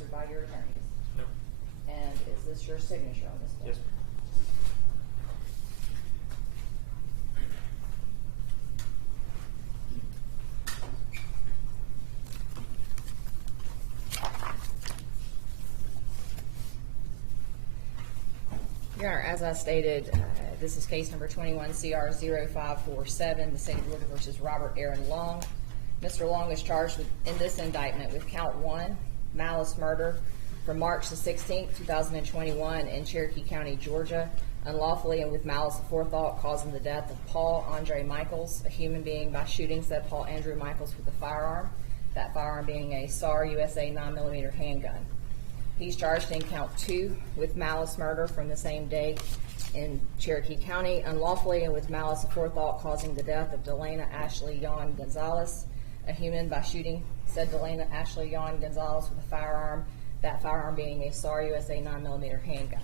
administered by your attorneys? No. And is this your signature on this bill? Yes. Your Honor, as I stated, this is case number 21 CR 0547, the State of Georgia versus Robert Aaron Long. Mr. Long is charged in this indictment with count 1, malice murder, from March the 16th, 2021 in Cherokee County, Georgia, unlawfully and with malice aforethought causing the death of Paul Andre Michaels, a human being, by shooting said Paul Andrew Michaels with a firearm, that firearm being a SAR USA 9mm handgun. He's charged in count 2 with malice murder from the same day in Cherokee County, unlawfully and with malice aforethought causing the death of Delana Ashley Yon Gonzalez, a human, by shooting said Delana Ashley Yon Gonzalez with a firearm, that firearm being a SAR USA 9mm handgun.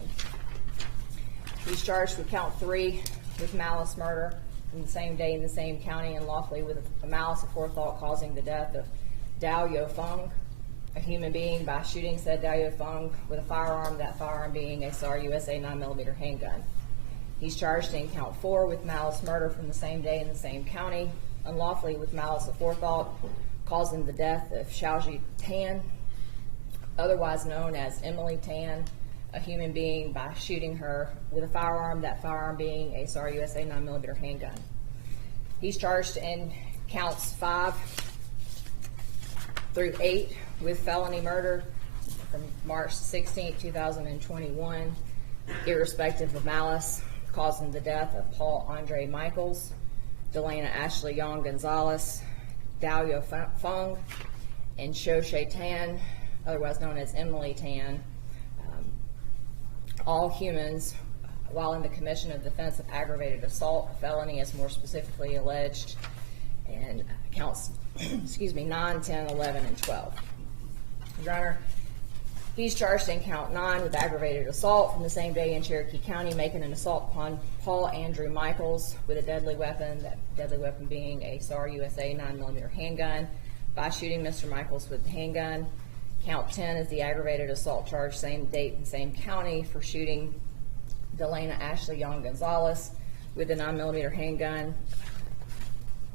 He's charged with count 3 with malice murder from the same day in the same county, unlawfully with a malice aforethought causing the death of Dao Yo Feng, a human being, by shooting said Dao Yo Feng with a firearm, that firearm being a SAR USA 9mm handgun. He's charged in count 4 with malice murder from the same day in the same county, unlawfully with malice aforethought causing the death of Xiaoji Tan, otherwise known as Emily Tan, a human being, by shooting her with a firearm, that firearm being a SAR USA 9mm handgun. He's charged in counts 5 through 8 with felony murder from March 16, 2021, irrespective of malice, causing the death of Paul Andre Michaels, Delana Ashley Yon Gonzalez, Dao Yo Feng, and Xiaoji Tan, otherwise known as Emily Tan, all humans, while in the commission of the offense of aggravated assault, a felony as more specifically alleged, and counts 9, 10, 11, and 12. Your Honor, he's charged in count 9 with aggravated assault from the same day in Cherokee County, making an assault upon Paul Andrew Michaels with a deadly weapon, that deadly weapon being a SAR USA 9mm handgun, by shooting Mr. Michaels with the handgun. Count 10 is the aggravated assault charge, same date and same county, for shooting Delana Ashley Yon Gonzalez with a 9mm handgun.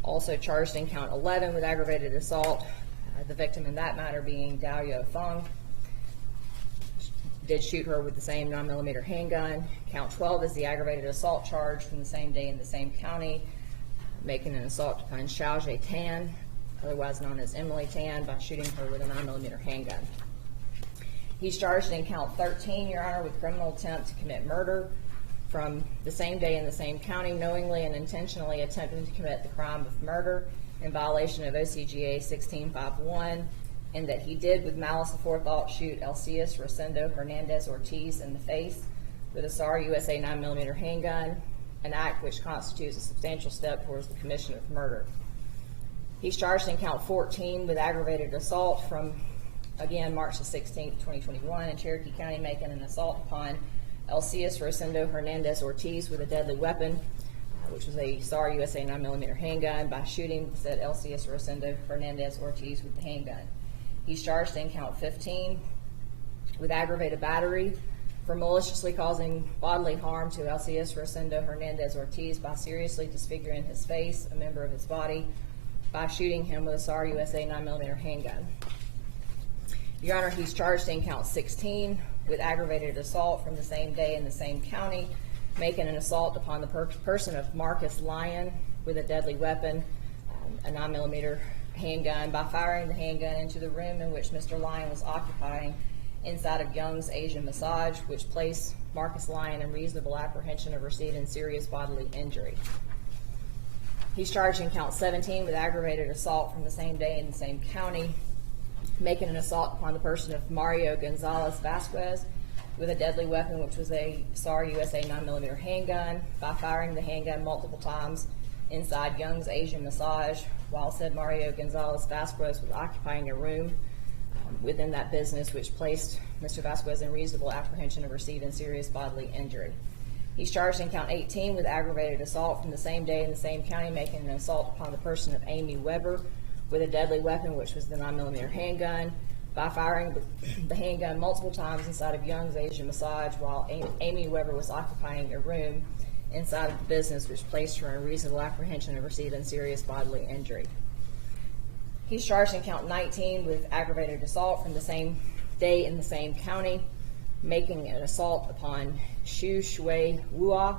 Also charged in count 11 with aggravated assault, the victim in that matter being Dao Yo Feng, did shoot her with the same 9mm handgun. Count 12 is the aggravated assault charge from the same day in the same county, making an assault upon Xiaoji Tan, otherwise known as Emily Tan, by shooting her with a 9mm handgun. He's charged in count 13, Your Honor, with criminal attempt to commit murder from the same day in the same county, knowingly and intentionally attempting to commit the crime of murder in violation of OCGA 1651, and that he did with malice aforethought shoot Elcias Rosendo Hernandez Ortiz in the face with a SAR USA 9mm handgun, an act which constitutes a substantial step towards the commission of murder. He's charged in count 14 with aggravated assault from, again, March the 16th, 2021 in Cherokee County, making an assault upon Elcias Rosendo Hernandez Ortiz with a deadly weapon, which was a SAR USA 9mm handgun, by shooting said Elcias Rosendo Hernandez Ortiz with the handgun. He's charged in count 15 with aggravated battery for maliciously causing bodily harm to Elcias Rosendo Hernandez Ortiz by seriously disfiguring his face, a member of his body, by shooting him with a SAR USA 9mm handgun. Your Honor, he's charged in count 16 with aggravated assault from the same day in the same county, making an assault upon the person of Marcus Lyon with a deadly weapon, a 9mm handgun, by firing the handgun into the room in which Mr. Lyon was occupying inside of Young's Asian Massage, which placed Marcus Lyon in reasonable apprehension of receiving serious bodily injury. He's charged in count 17 with aggravated assault from the same day in the same county, making an assault upon the person of Mario Gonzalez Vasquez with a deadly weapon, which was a SAR USA 9mm handgun, by firing the handgun multiple times inside Young's Asian Massage while said Mario Gonzalez Vasquez was occupying a room within that business, which placed Mr. Vasquez in reasonable apprehension of receiving serious bodily injury. He's charged in count 18 with aggravated assault from the same day in the same county, making an assault upon the person of Amy Weber with a deadly weapon, which was the 9mm handgun, by firing the handgun multiple times inside of Young's Asian Massage while Amy Weber was occupying a room inside of the business, which placed her in reasonable apprehension of receiving serious bodily injury. He's charged in count 19 with aggravated assault from the same day in the same county, making an assault upon Xu Shui Wua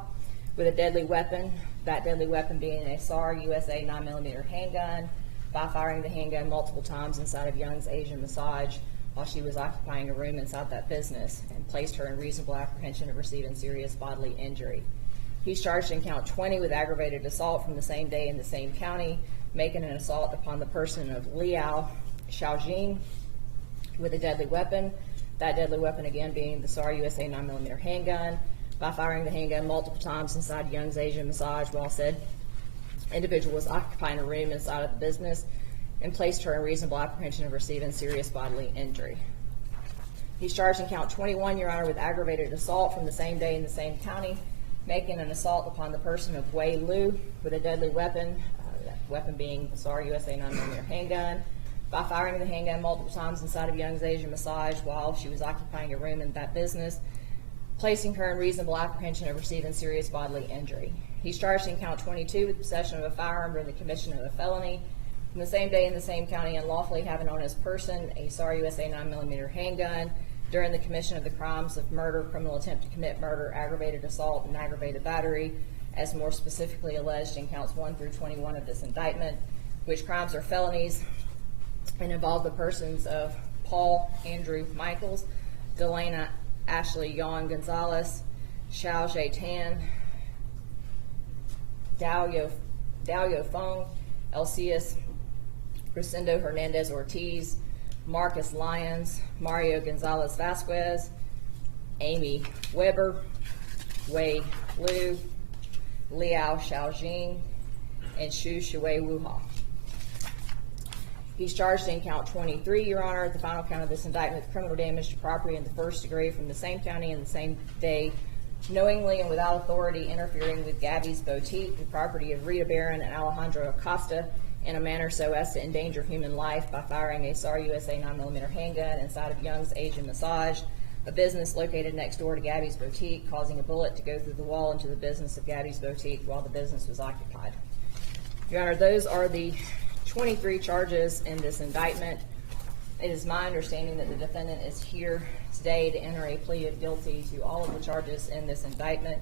with a deadly weapon, that deadly weapon being a SAR USA 9mm handgun, by firing the handgun multiple times inside of Young's Asian Massage while she was occupying a room inside that business, and placed her in reasonable apprehension of receiving serious bodily injury. He's charged in count 20 with aggravated assault from the same day in the same county, making an assault upon the person of Liao Xiaojing with a deadly weapon, that deadly weapon again being the SAR USA 9mm handgun, by firing the handgun multiple times inside Young's Asian Massage while said individual was occupying a room inside of the business, and placed her in reasonable apprehension of receiving serious bodily injury. He's charged in count 21, Your Honor, with aggravated assault from the same day in the same county, making an assault upon the person of Wei Lu with a deadly weapon, that weapon being the SAR USA 9mm handgun, by firing the handgun multiple times inside of Young's Asian Massage while she was occupying a room in that business, placing her in reasonable apprehension of receiving serious bodily injury. He's charged in count 22 with possession of a firearm during the commission of a felony from the same day in the same county, unlawfully having on his person a SAR USA 9mm handgun during the commission of the crimes of murder, criminal attempt to commit murder, aggravated assault, and aggravated battery, as more specifically alleged in counts 1 through 21 of this indictment, which crimes are felonies and involve the persons of Paul Andrew Michaels, Delana Ashley Yon Gonzalez, Xiao Jie Tan, Dao Feng, Elcias Rosendo Hernandez Ortiz, Marcus Lyons, Mario Gonzalez Vasquez, Amy Weber, Wei Lu, Liao Xiaojing, and Xu Shui Wuha. He's charged in count 23, Your Honor, the final count of this indictment, with criminal damage to property in the first degree from the same county and the same day, knowingly and without authority interfering with Gabby's Boutique, the property of Rita Barron and Alejandro Acosta, in a manner so as to endanger human life by firing a SAR USA 9mm handgun inside of Young's Asian Massage, a business located next door to Gabby's Boutique, causing a bullet to go through the wall into the business of Gabby's Boutique while the business was occupied. Your Honor, those are the 23 charges in this indictment. It is my understanding that the defendant is here today to enter a plea of guilty to all of the charges in this indictment.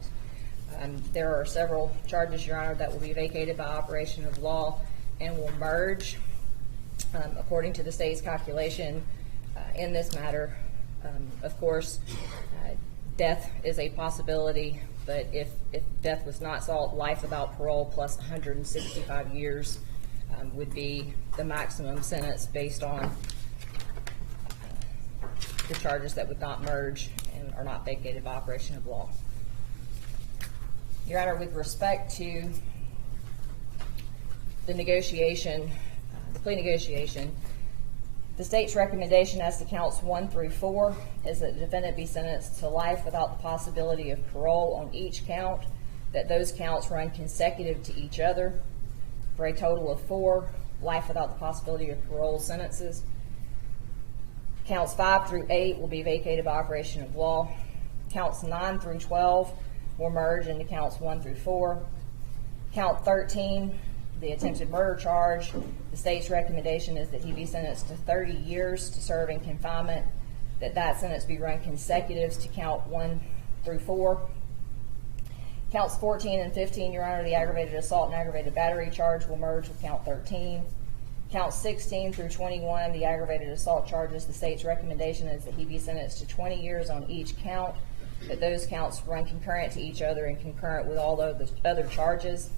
There are several charges, Your Honor, that will be vacated by operation of law and will merge. According to the state's calculation in this matter, of course, death is a possibility, but if death was not sought, life without parole plus 165 years would be the maximum sentence based on the charges that would not merge and are not vacated by operation of law. Your Honor, with respect to the negotiation, the plea negotiation, the state's recommendation as to counts 1 through 4 is that the defendant be sentenced to life without the possibility of parole on each count, that those counts run consecutive to each other for a total of 4 life without the possibility of parole sentences. Counts 5 through 8 will be vacated by operation of law. Counts 9 through 12 will merge into counts 1 through 4. Count 13, the attempted murder charge, the state's recommendation is that he be sentenced to 30 years to serve in confinement, that sentence be run consecutive to count 1 through 4. Counts 14 and 15, Your Honor, the aggravated assault and aggravated battery charge will merge with count 13. Counts 16 through 21, the aggravated assault charges, the state's recommendation is that he be sentenced to 20 years on each count, that those counts run concurrent to each other and concurrent with all the other charges.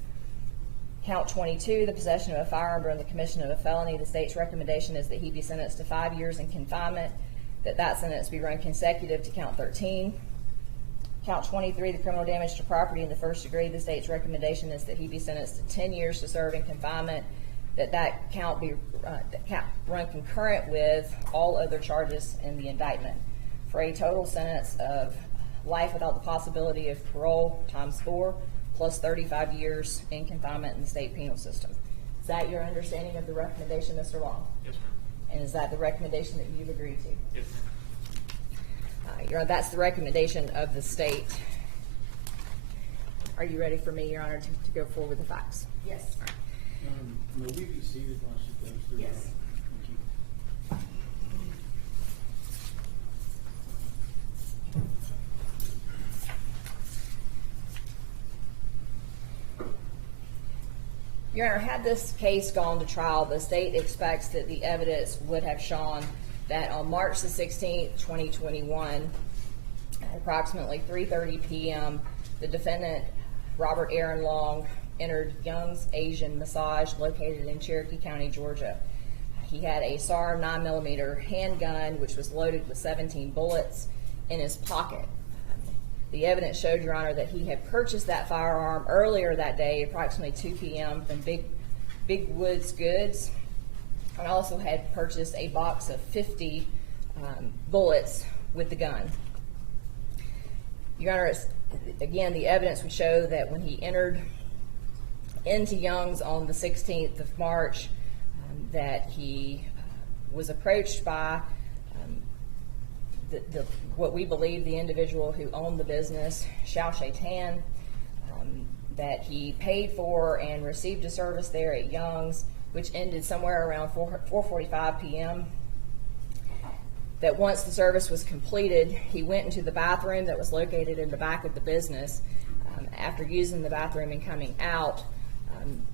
Count 22, the possession of a firearm during the commission of a felony, the state's recommendation is that he be sentenced to 5 years in confinement, that sentence be run consecutive to count 13. Count 23, the criminal damage to property in the first degree, the state's recommendation is that he be sentenced to 10 years to serve in confinement, that count be run concurrent with all other charges in the indictment, for a total sentence of life without the possibility of parole times 4 plus 35 years in confinement in the state penal system. Is that your understanding of the recommendation, Mr. Long? Yes, ma'am. And is that the recommendation that you've agreed to? Yes, Your Honor, that's the recommendation of the state. Are you ready for me, Your Honor, to go forward with the facts? Yes. Will we be seated while she goes through? Yes. Thank you. Your Honor, had this case gone to trial, the state expects that the evidence would have shown that on March the 16th, 2021, at approximately 3:30 p.m., the defendant, Robert Aaron Long, entered Young's Asian Massage located in Cherokee County, Georgia. He had a SAR 9mm handgun, which was loaded with 17 bullets, in his pocket. The evidence showed, Your Honor, that he had purchased that firearm earlier that day, approximately 2 p.m. from Big Woods Goods, and also had purchased a box of 50 bullets with the gun. Your Honor, again, the evidence would show that when he entered into Young's on the 16th of March, that he was approached by what we believe the individual who owned the business, Xiao Tan, that he paid for and received a service there at Young's, which ended somewhere around 4:45 p.m. That once the service was completed, he went into the bathroom that was located in the back of the business. After using the bathroom and coming out,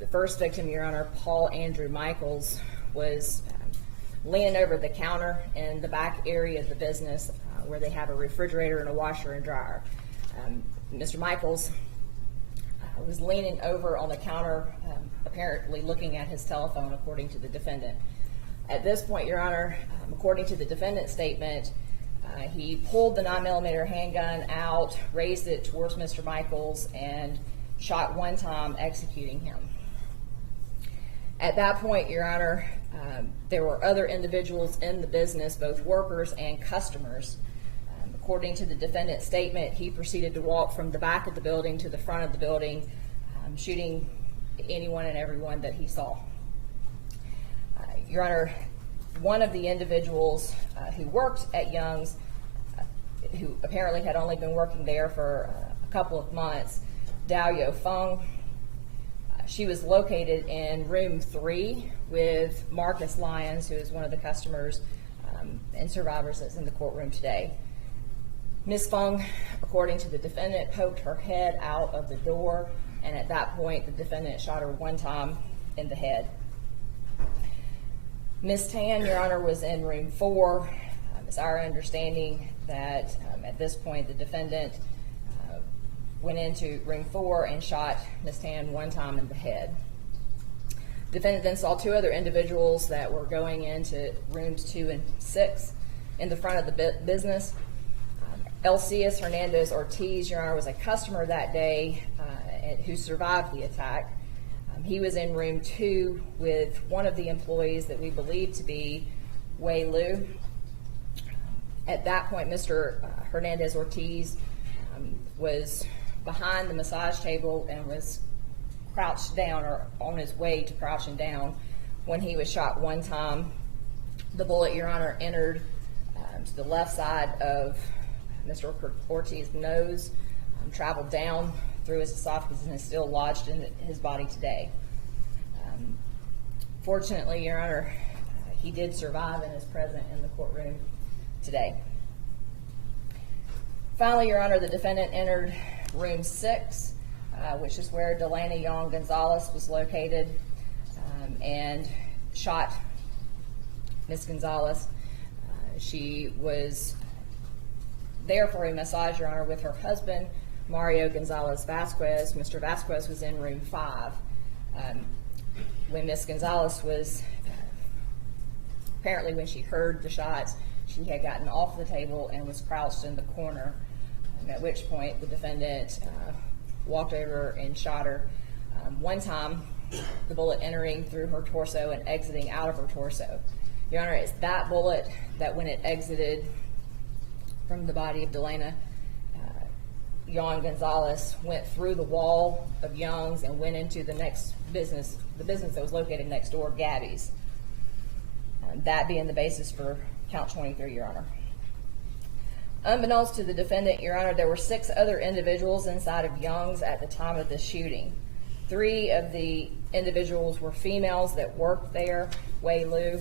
the first victim, Your Honor, Paul Andrew Michaels, was leaning over the counter in the back area of the business where they have a refrigerator and a washer and dryer. Mr. Michaels was leaning over on the counter, apparently looking at his telephone, according to the defendant. At this point, Your Honor, according to the defendant's statement, he pulled the 9mm handgun out, raised it towards Mr. Michaels, and shot one time, executing him. At that point, Your Honor, there were other individuals in the business, both workers and customers. According to the defendant's statement, he proceeded to walk from the back of the building to the front of the building, shooting anyone and everyone that he saw. Your Honor, one of the individuals who worked at Young's, who apparently had only been working there for a couple of months, Dao Feng, she was located in room 3 with Marcus Lyons, who is one of the customers and survivors that's in the courtroom today. Ms. Feng, according to the defendant, poked her head out of the door, and at that point, the defendant shot her one time in the head. Ms. Tan, Your Honor, was in room 4. It's our understanding that at this point, the defendant went into room 4 and shot Ms. Tan one time in the head. The defendant then saw 2 other individuals that were going into rooms 2 and 6 in the front of the business. Elcias Hernandez Ortiz, Your Honor, was a customer that day who survived the attack. He was in room 2 with one of the employees that we believe to be Wei Lu. At that point, Mr. Hernandez Ortiz was behind the massage table and was crouched down, or on his way to crouching down, when he was shot one time. The bullet, Your Honor, entered to the left side of Mr. Ortiz's nose, traveled down through his esophagus, and is still lodged in his body today. Fortunately, Your Honor, he did survive and is present in the courtroom today. Finally, Your Honor, the defendant entered room 6, which is where Delana Young Gonzalez was located, and shot Ms. Gonzalez. She was there for a massage, Your Honor, with her husband, Mario Gonzalez Vasquez. Mr. Vasquez was in room 5. When Ms. Gonzalez was, apparently when she heard the shots, she had gotten off the table and was crouched in the corner, at which point the defendant walked over and shot her one time, the bullet entering through her torso and exiting out of her torso. Your Honor, it's that bullet that when it exited from the body of Delana Young Gonzalez, went through the wall of Young's and went into the next business, the business that was located next door, Gabby's. that being the basis for count 23, Your Honor. Unbeknownst to the defendant, Your Honor, there were 6 other individuals inside of Young's at the time of the shooting. 3 of the individuals were females that worked there: Wei Lu,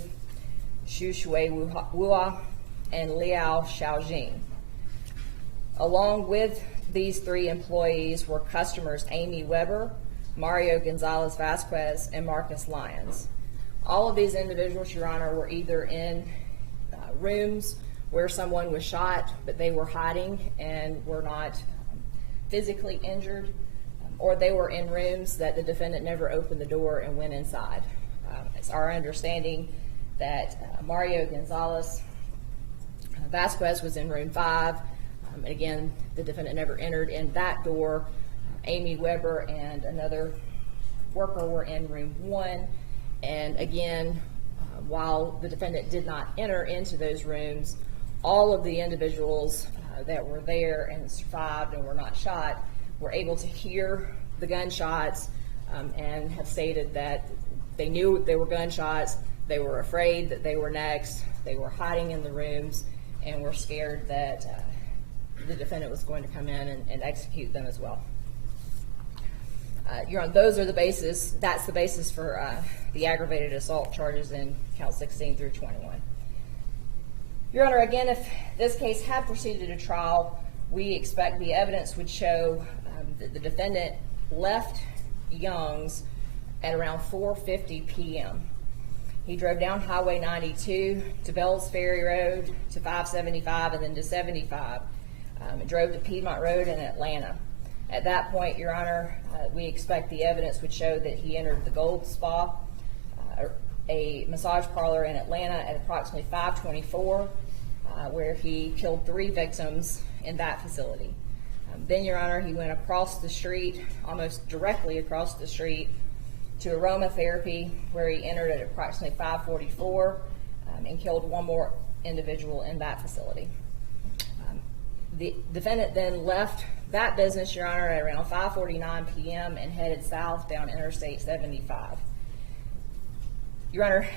Xu Shui Wua, and Liao Xiaojing. Along with these 3 employees were customers Amy Weber, Mario Gonzalez Vasquez, and Marcus Lyons. All of these individuals, Your Honor, were either in rooms where someone was shot, but they were hiding and were not physically injured, or they were in rooms that the defendant never opened the door and went inside. It's our understanding that Mario Gonzalez Vasquez was in room 5. Again, the defendant never entered in that door. Amy Weber and another worker were in room 1. And again, while the defendant did not enter into those rooms, all of the individuals that were there and survived and were not shot were able to hear the gunshots and have stated that they knew they were gunshots, they were afraid that they were next, they were hiding in the rooms, and were scared that the defendant was going to come in and execute them as well. Your Honor, those are the basis. That's the basis for the aggravated assault charges in count 16 through 21. Your Honor, again, if this case had proceeded to trial, we expect the evidence would show that the defendant left Young's at around 4:50 p.m. He drove down Highway 92 to Bells Ferry Road to 575 and then to 75. Drove to Piedmont Road in Atlanta. At that point, Your Honor, we expect the evidence would show that he entered the Gold Spa, a massage parlor in Atlanta, at approximately 5:24, where he killed 3 victims in that facility. Then, Your Honor, he went across the street, almost directly across the street, to aromatherapy, where he entered at approximately 5:44 and killed 1 more individual in that facility. The defendant then left that business, Your Honor, at around 5:49 p.m. and headed south down Interstate 75. Your Honor,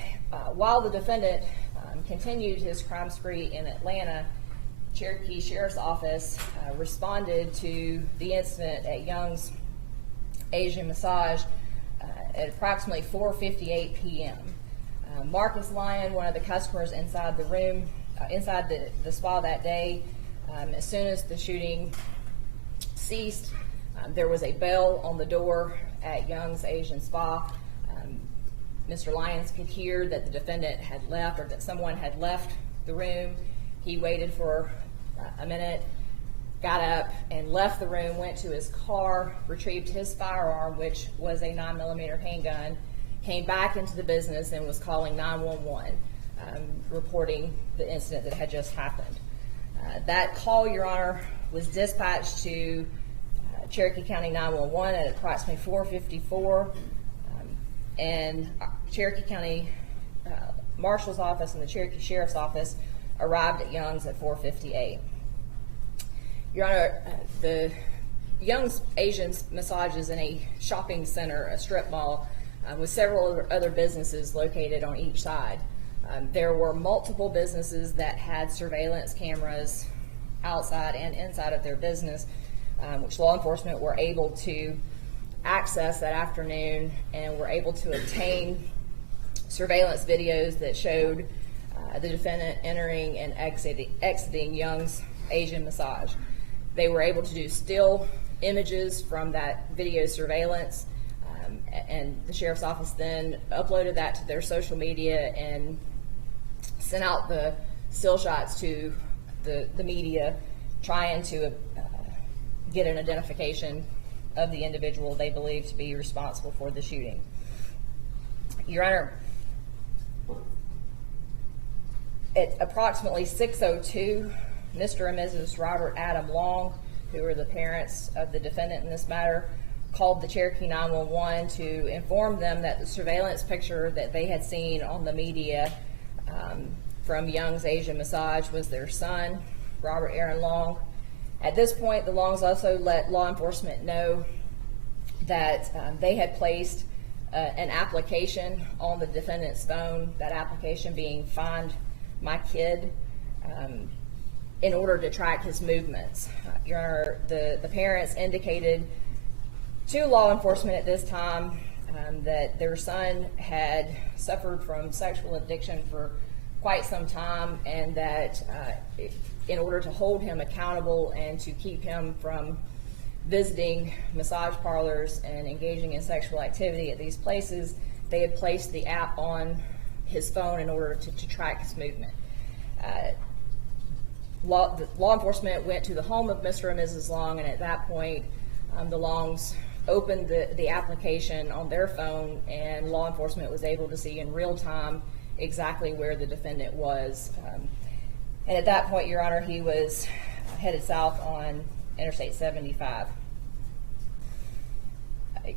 while the defendant continued his crime spree in Atlanta, Cherokee Sheriff's Office responded to the incident at Young's Asian Massage at approximately 4:58 p.m. Marcus Lyon, one of the customers inside the room, inside the spa that day, as soon as the shooting ceased, there was a bell on the door at Young's Asian Spa. Mr. Lyons could hear that the defendant had left, or that someone had left the room. He waited for a minute, got up and left the room, went to his car, retrieved his firearm, which was a 9mm handgun, came back into the business and was calling 911, reporting the incident that had just happened. That call, Your Honor, was dispatched to Cherokee County 911 at approximately 4:54, and Cherokee County Marshal's Office and the Cherokee Sheriff's Office arrived at Young's at 4:58. Your Honor, the Young's Asian Massage is in a shopping center, a strip mall, with several other businesses located on each side. There were multiple businesses that had surveillance cameras outside and inside of their business, which law enforcement were able to access that afternoon, and were able to obtain surveillance videos that showed the defendant entering and exiting Young's Asian Massage. They were able to do still images from that video surveillance, and the Sheriff's Office then uploaded that to their social media and sent out the still shots to the media, trying to get an identification of the individual they believed to be responsible for the shooting. Your Honor, at approximately 6:02, Mr. and Mrs. Robert Adam Long, who are the parents of the defendant in this matter, called the Cherokee 911 to inform them that the surveillance picture that they had seen on the media from Young's Asian Massage was their son, Robert Aaron Long. At this point, the Longs also let law enforcement know that they had placed an application on the defendant's phone, that application being Find My Kid, in order to track his movements. Your Honor, the parents indicated to law enforcement at this time that their son had suffered from sexual addiction for quite some time, and that in order to hold him accountable and to keep him from visiting massage parlors and engaging in sexual activity at these places, they had placed the app on his phone in order to track his movement. Law enforcement went to the home of Mr. and Mrs. Long, and at that point, the Longs opened the application on their phone, and law enforcement was able to see in real time exactly where the defendant was. And at that point, Your Honor, he was headed south on Interstate 75.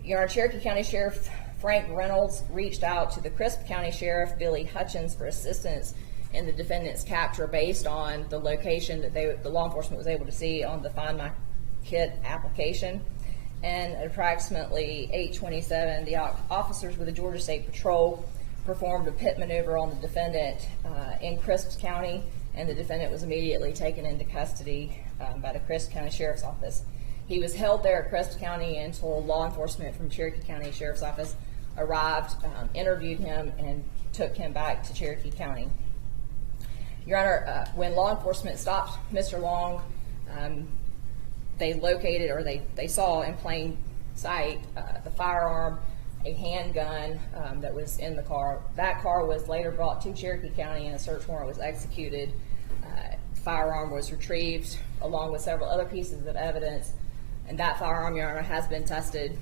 Your Honor, Cherokee County Sheriff Frank Reynolds reached out to the Crisp County Sheriff Billy Hutchins for assistance in the defendant's capture based on the location that the law enforcement was able to see on the Find My Kid application. And at approximately 8:27, the officers with the Georgia State Patrol performed a pit maneuver on the defendant in Crisp County, and the defendant was immediately taken into custody by the Crisp County Sheriff's Office. He was held there at Crisp County until law enforcement from Cherokee County Sheriff's Office arrived, interviewed him, and took him back to Cherokee County. Your Honor, when law enforcement stopped Mr. Long, they located, or they saw in plain sight, the firearm, a handgun that was in the car. That car was later brought to Cherokee County and a search warrant was executed. Firearm was retrieved along with several other pieces of evidence, and that firearm, Your Honor, has been tested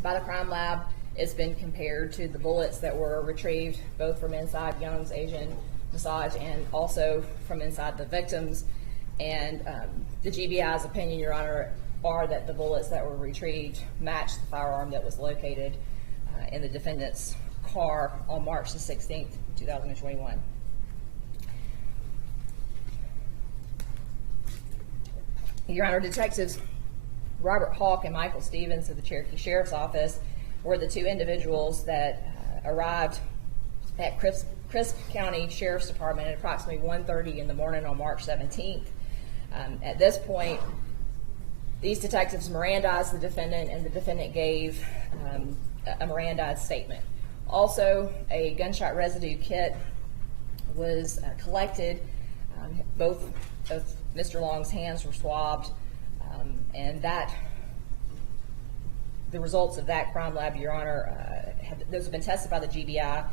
by the crime lab. It's been compared to the bullets that were retrieved both from inside Young's Asian Massage and also from inside the victims. And the GBI's opinion, Your Honor, are that the bullets that were retrieved matched the firearm that was located in the defendant's car on March the 16th, 2021. Your Honor, Detectives Robert Hawk and Michael Stevens of the Cherokee Sheriff's Office were the two individuals that arrived at Crisp County Sheriff's Department at approximately 1:30 in the morning on March 17th. At this point, these detectives Mirandized the defendant, and the defendant gave a Mirandized statement. Also, a gunshot residue kit was collected. Both of Mr. Long's hands were swabbed, and the results of that crime lab, Your Honor, those have been tested by the GBI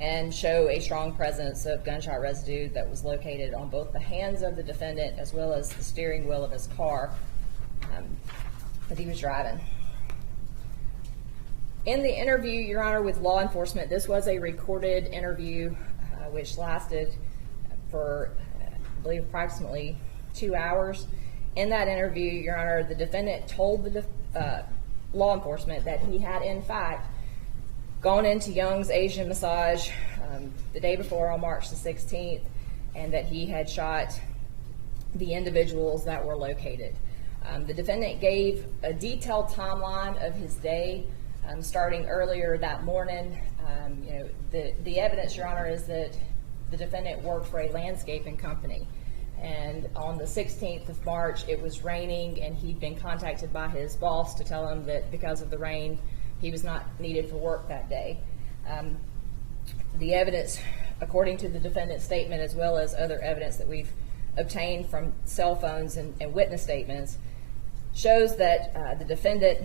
and show a strong presence of gunshot residue that was located on both the hands of the defendant as well as the steering wheel of his car that he was driving. In the interview, Your Honor, with law enforcement, this was a recorded interview which lasted for, I believe, approximately 2 hours. In that interview, Your Honor, the defendant told the law enforcement that he had, in fact, gone into Young's Asian Massage the day before on March the 16th, and that he had shot the individuals that were located. The defendant gave a detailed timeline of his day, starting earlier that morning. The evidence, Your Honor, is that the defendant worked for a landscaping company, and on the 16th of March it was raining, and he'd been contacted by his boss to tell him that because of the rain he was not needed for work that day. The evidence, according to the defendant's statement, as well as other evidence that we've obtained from cell phones and witness statements, shows that the defendant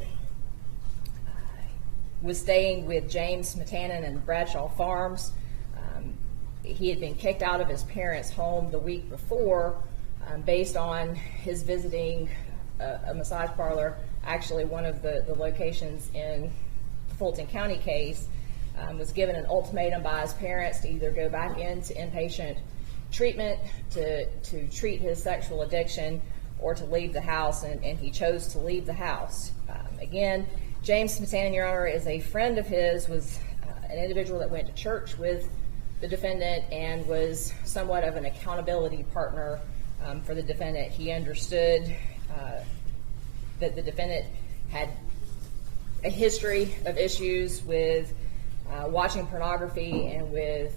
was staying with James Matanen and Bradshaw Farms. He had been kicked out of his parents' home the week before based on his visiting a massage parlor, actually one of the locations in the Fulton County case. Was given an ultimatum by his parents to either go back into inpatient treatment to treat his sexual addiction or to leave the house, and he chose to leave the house. Again, James Matanen, Your Honor, is a friend of his, was an individual that went to church with the defendant and was somewhat of an accountability partner for the defendant. He understood that the defendant had a history of issues with watching pornography and with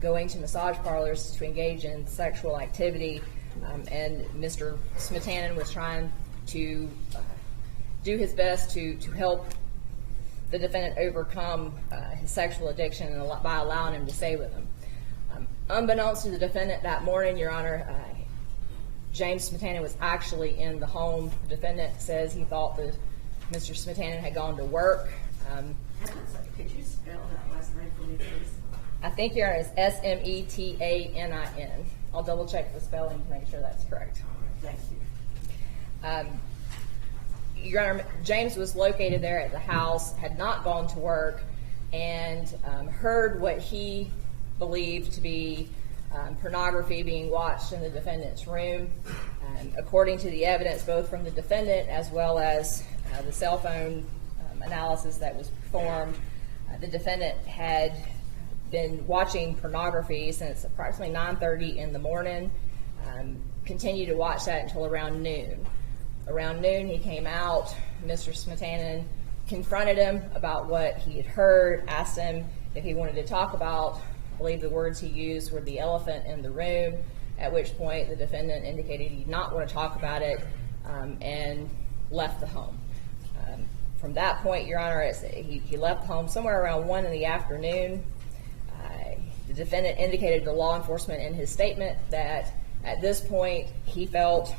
going to massage parlors to engage in sexual activity, and Mr. Smetanen was trying to do his best to help the defendant overcome his sexual addiction and by allowing him to stay with him. Unbeknownst to the defendant that morning, Your Honor, James Smetanen was actually in the home. The defendant says he thought that Mr. Smetanen had gone to work. Could you spell that last name for me, please? I think, Your Honor, it's Smetanin. I'll double check the spelling to make sure that's correct. Thank you. Your Honor, James was located there at the house, had not gone to work, and heard what he believed to be pornography being watched in the defendant's room. According to the evidence, both from the defendant as well as the cell phone analysis that was performed, the defendant had been watching pornography since approximately 9:30 in the morning, continued to watch that until around noon. Around noon, he came out. Mr. Smetanen confronted him about what he had heard, asked him if he wanted to talk about, I believe the words he used were the elephant in the room, at which point the defendant indicated he did not want to talk about it, and left the home. From that point, Your Honor, he left home somewhere around 1 in the afternoon. The defendant indicated to law enforcement in his statement that at this point he felt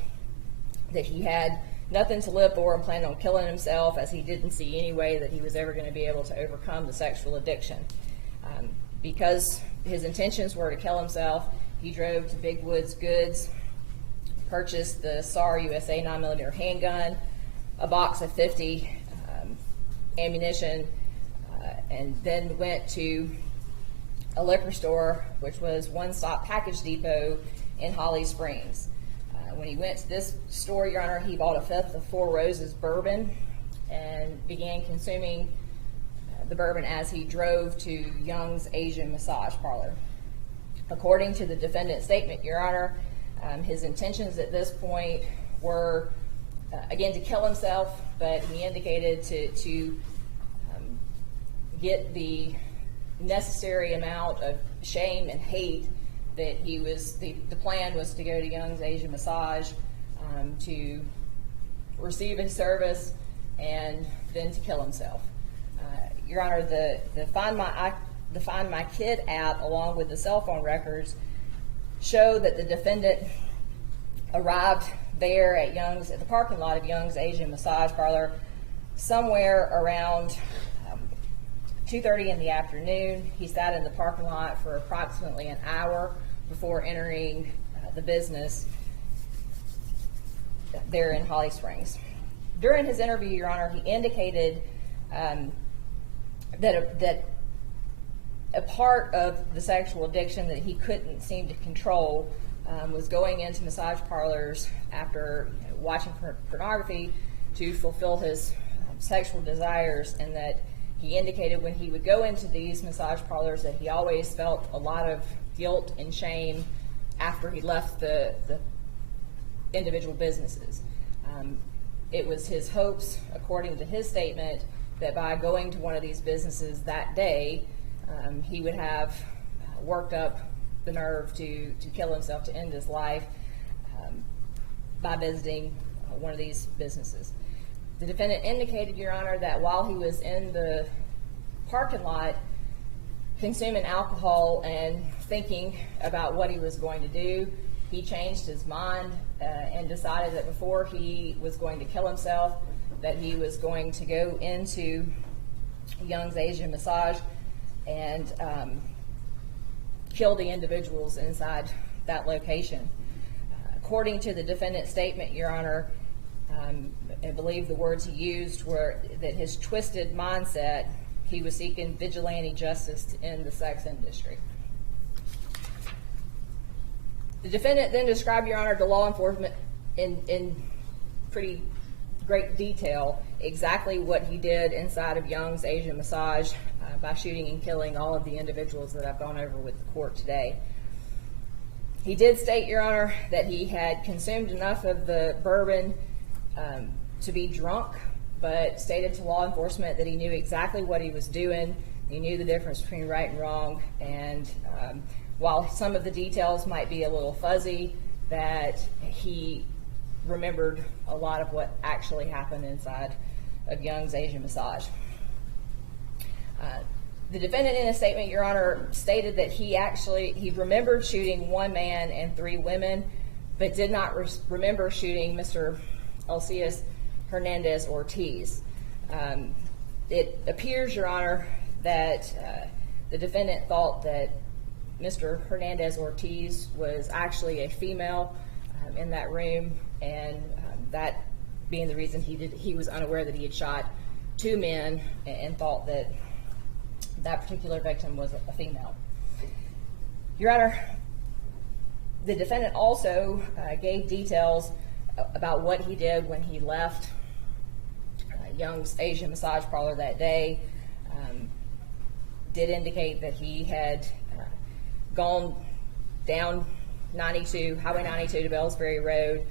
that he had nothing to live for and planned on killing himself, as he didn't see any way that he was ever going to be able to overcome the sexual addiction. Because his intentions were to kill himself, he drove to Big Woods Goods, purchased the SAR USA 9mm handgun, a box of 50 ammunition, and then went to a liquor store, which was One Stop Package Depot in Holly Springs. When he went to this store, Your Honor, he bought a fifth of Four Roses bourbon and began consuming the bourbon as he drove to Young's Asian Massage Parlor. According to the defendant's statement, Your Honor, his intentions at this point were, again, to kill himself, but he indicated to get the necessary amount of shame and hate that he was, the plan was to go to Young's Asian Massage to receive his service and then to kill himself. Your Honor, the Find My Kid app, along with the cell phone records, show that the defendant arrived there at the parking lot of Young's Asian Massage Parlor somewhere around 2:30 in the afternoon. He sat in the parking lot for approximately an hour before entering the business there in Holly Springs. During his interview, Your Honor, he indicated that a part of the sexual addiction that he couldn't seem to control was going into massage parlors after watching pornography to fulfill his sexual desires, and that he indicated when he would go into these massage parlors that he always felt a lot of guilt and shame after he left the individual businesses. It was his hopes, according to his statement, that by going to one of these businesses that day, he would have worked up the nerve to kill himself, to end his life by visiting one of these businesses. The defendant indicated, Your Honor, that while he was in the parking lot consuming alcohol and thinking about what he was going to do, he changed his mind and decided that before he was going to kill himself, that he was going to go into Young's Asian Massage and kill the individuals inside that location. According to the defendant's statement, Your Honor, I believe the words he used were that his twisted mindset, he was seeking vigilante justice to end the sex industry. The defendant then described, Your Honor, to law enforcement in pretty great detail exactly what he did inside of Young's Asian Massage by shooting and killing all of the individuals that I've gone over with the court today. He did state, Your Honor, that he had consumed enough of the bourbon to be drunk but stated to law enforcement that he knew exactly what he was doing. He knew the difference between right and wrong, and while some of the details might be a little fuzzy, that he remembered a lot of what actually happened inside of Young's Asian Massage. The defendant in a statement, Your Honor, stated that he remembered shooting one man and 3 women, but did not remember shooting Mr. Alcius Hernandez Ortiz. It appears, Your Honor, that the defendant thought that Mr. Hernandez Ortiz was actually a female in that room, and that being the reason he was unaware that he had shot 2 men and thought that that particular victim was a female. Your Honor, the defendant also gave details about what he did when he left Young's Asian Massage Parlor that day. Did indicate that he had gone down Highway 92 to Bells Ferry Road,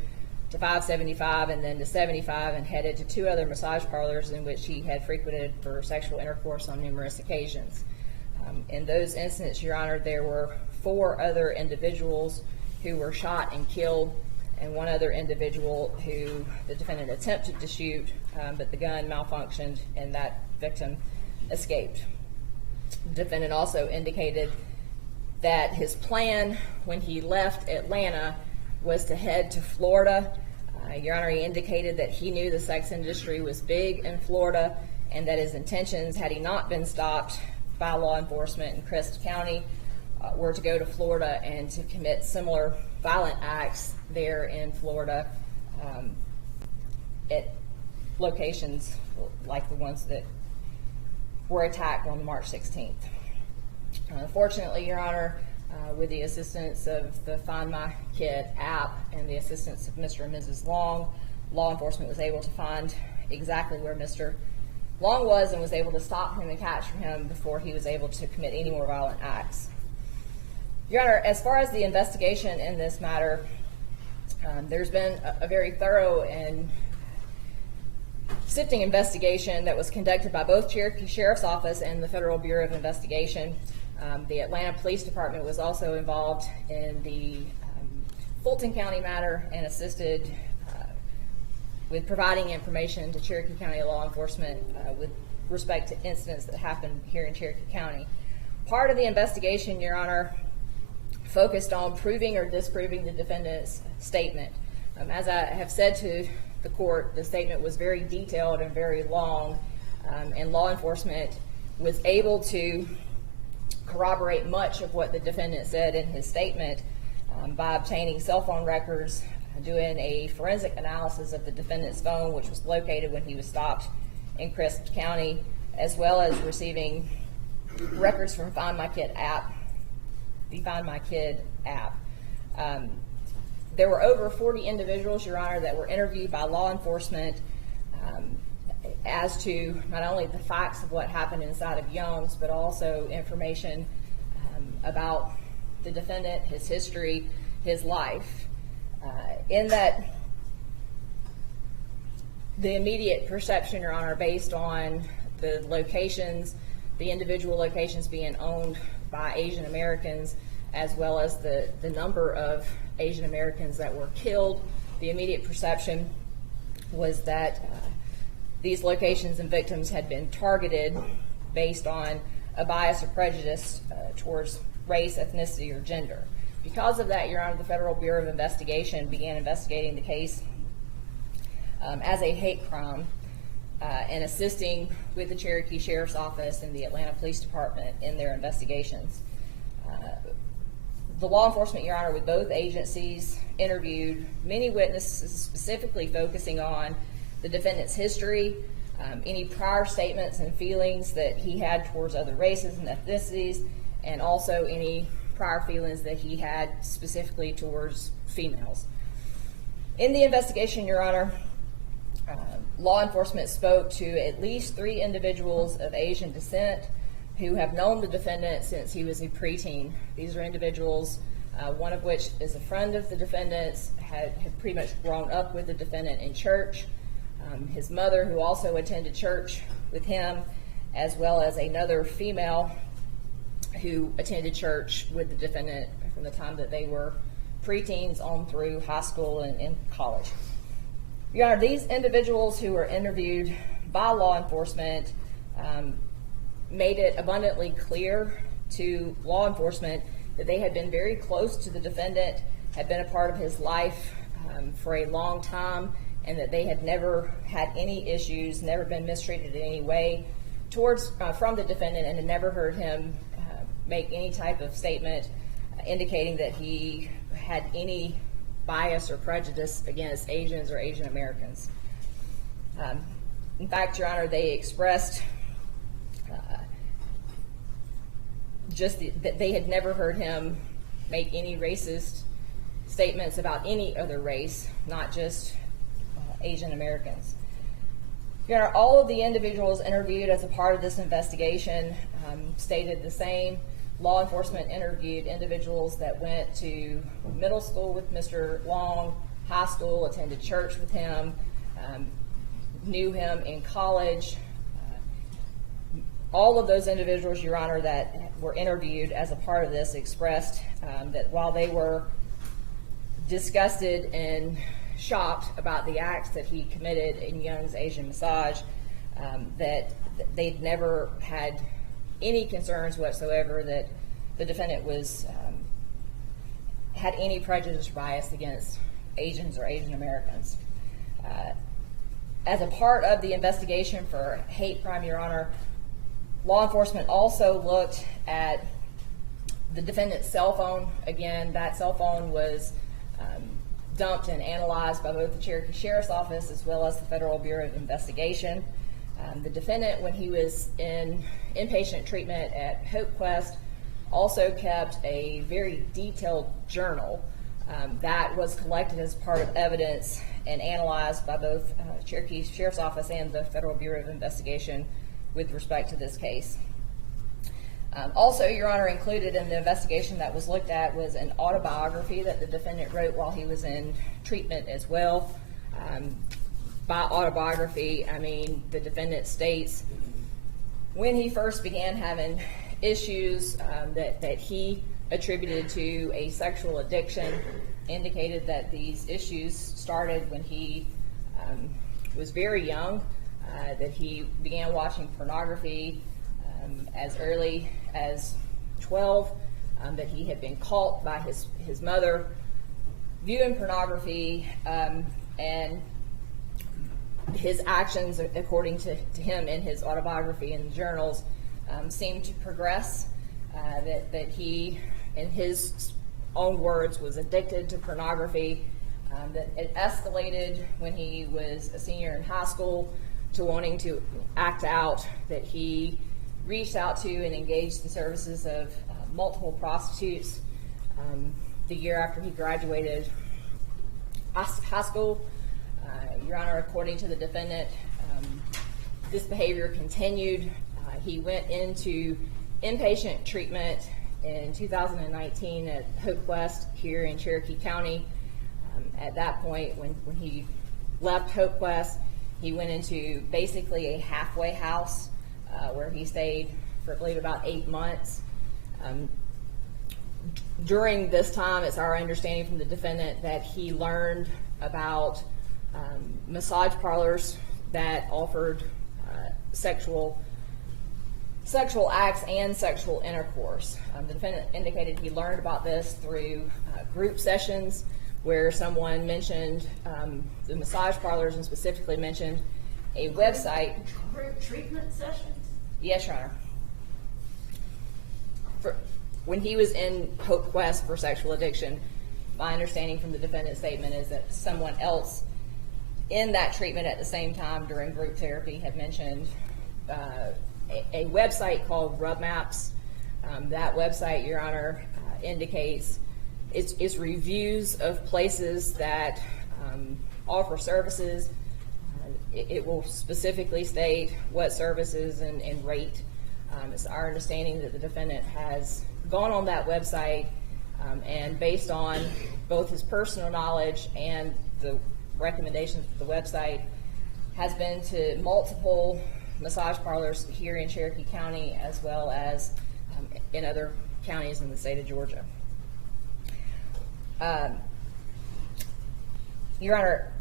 to 575, and then to 75, and headed to 2 other massage parlors in which he had frequented for sexual intercourse on numerous occasions. In those incidents, Your Honor, there were 4 other individuals who were shot and killed, and 1 other individual who the defendant attempted to shoot, but the gun malfunctioned and that victim escaped. The defendant also indicated that his plan when he left Atlanta was to head to Florida. Your Honor, he indicated that he knew the sex industry was big in Florida, and that his intentions, had he not been stopped by law enforcement in Crisp County, were to go to Florida and to commit similar violent acts there in Florida at locations like the ones that were attacked on March 16th. Fortunately, Your Honor, with the assistance of the Find My Kid app and the assistance of Mr. and Mrs. Long, law enforcement was able to find exactly where Mr. Long was and was able to stop him and capture him before he was able to commit any more violent acts. Your Honor, as far as the investigation in this matter, there's been a very thorough and sifting investigation that was conducted by both Cherokee Sheriff's Office and the Federal Bureau of Investigation. The Atlanta Police Department was also involved in the Fulton County matter and assisted with providing information to Cherokee County law enforcement with respect to incidents that happened here in Cherokee County. Part of the investigation, Your Honor, focused on proving or disproving the defendant's statement. As I have said to the court, the statement was very detailed and very long, and law enforcement was able to corroborate much of what the defendant said in his statement by obtaining cell phone records, doing a forensic analysis of the defendant's phone, which was located when he was stopped in Crisp County, as well as receiving records from Find My Kid app, the Find My Kid app. There were over 40 individuals, Your Honor, that were interviewed by law enforcement as to not only the facts of what happened inside of Young's, but also information about the defendant, his history, his life. In that, the immediate perception, Your Honor, based on the locations, the individual locations being owned by Asian Americans, as well as the number of Asian Americans that were killed, the immediate perception was that these locations and victims had been targeted based on a bias or prejudice towards race, ethnicity, or gender. Because of that, Your Honor, the Federal Bureau of Investigation began investigating the case as a hate crime and assisting with the Cherokee Sheriff's Office and the Atlanta Police Department in their investigations. The law enforcement, Your Honor, with both agencies interviewed many witnesses, specifically focusing on the defendant's history, any prior statements and feelings that he had towards other races and ethnicities, and also any prior feelings that he had specifically towards females. In the investigation, Your Honor, law enforcement spoke to at least 3 individuals of Asian descent who have known the defendant since he was a preteen. These are individuals, one of which is a friend of the defendant's, had pretty much grown up with the defendant in church. His mother, who also attended church with him, as well as another female who attended church with the defendant from the time that they were preteens on through high school and college. Your Honor, these individuals who were interviewed by law enforcement made it abundantly clear to law enforcement that they had been very close to the defendant, had been a part of his life for a long time, and that they had never had any issues, never been mistreated in any way from the defendant, and had never heard him make any type of statement indicating that he had any bias or prejudice against Asians or Asian Americans. In fact, Your Honor, they expressed that they had never heard him make any racist statements about any other race, not just Asian Americans. Your Honor, all of the individuals interviewed as a part of this investigation stated the same. Law enforcement interviewed individuals that went to middle school with Mr. Long, high school, attended church with him, knew him in college. All of those individuals, Your Honor, that were interviewed as a part of this expressed that while they were disgusted and shocked about the acts that he committed in Young's Asian Massage, that they'd never had any concerns whatsoever that the defendant had any prejudice or bias against Asians or Asian Americans. As a part of the investigation for hate crime, Your Honor, law enforcement also looked at the defendant's cell phone. Again, that cell phone was dumped and analyzed by both the Cherokee Sheriff's Office as well as the Federal Bureau of Investigation. The defendant, when he was in inpatient treatment at Hope Quest, also kept a very detailed journal that was collected as part of evidence and analyzed by both Cherokee Sheriff's Office and the Federal Bureau of Investigation with respect to this case. Also, Your Honor, included in the investigation that was looked at was an autobiography that the defendant wrote while he was in treatment as well. By autobiography, I mean the defendant states when he first began having issues that he attributed to a sexual addiction, indicated that these issues started when he was very young, that he began watching pornography as early as 12, that he had been caught by his mother viewing pornography, and his actions, according to him in his autobiography and journals, seemed to progress, that he, in his own words, was addicted to pornography, that it escalated when he was a senior in high school to wanting to act out, that he reached out to and engaged the services of multiple prostitutes the year after he graduated high school. Your Honor, according to the defendant, this behavior continued. He went into inpatient treatment in 2019 at Hope West here in Cherokee County. At that point, when he left Hope West, he went into basically a halfway house where he stayed for, I believe, about 8 months. During this time, it's our understanding from the defendant that he learned about massage parlors that offered sexual acts and sexual intercourse. The defendant indicated he learned about this through group sessions where someone mentioned the massage parlors and specifically mentioned a website. Group treatment sessions? Yes, Your Honor. When he was in Hope Quest for sexual addiction, my understanding from the defendant's statement is that someone else in that treatment at the same time during group therapy had mentioned a website called Rub Maps. That website, Your Honor, indicates it's reviews of places that offer services. It will specifically state what services and rate. It's our understanding that the defendant has gone on that website and based on both his personal knowledge and the recommendations of the website, has been to multiple massage parlors here in Cherokee County as well as in other counties in the state of Georgia. Your Honor,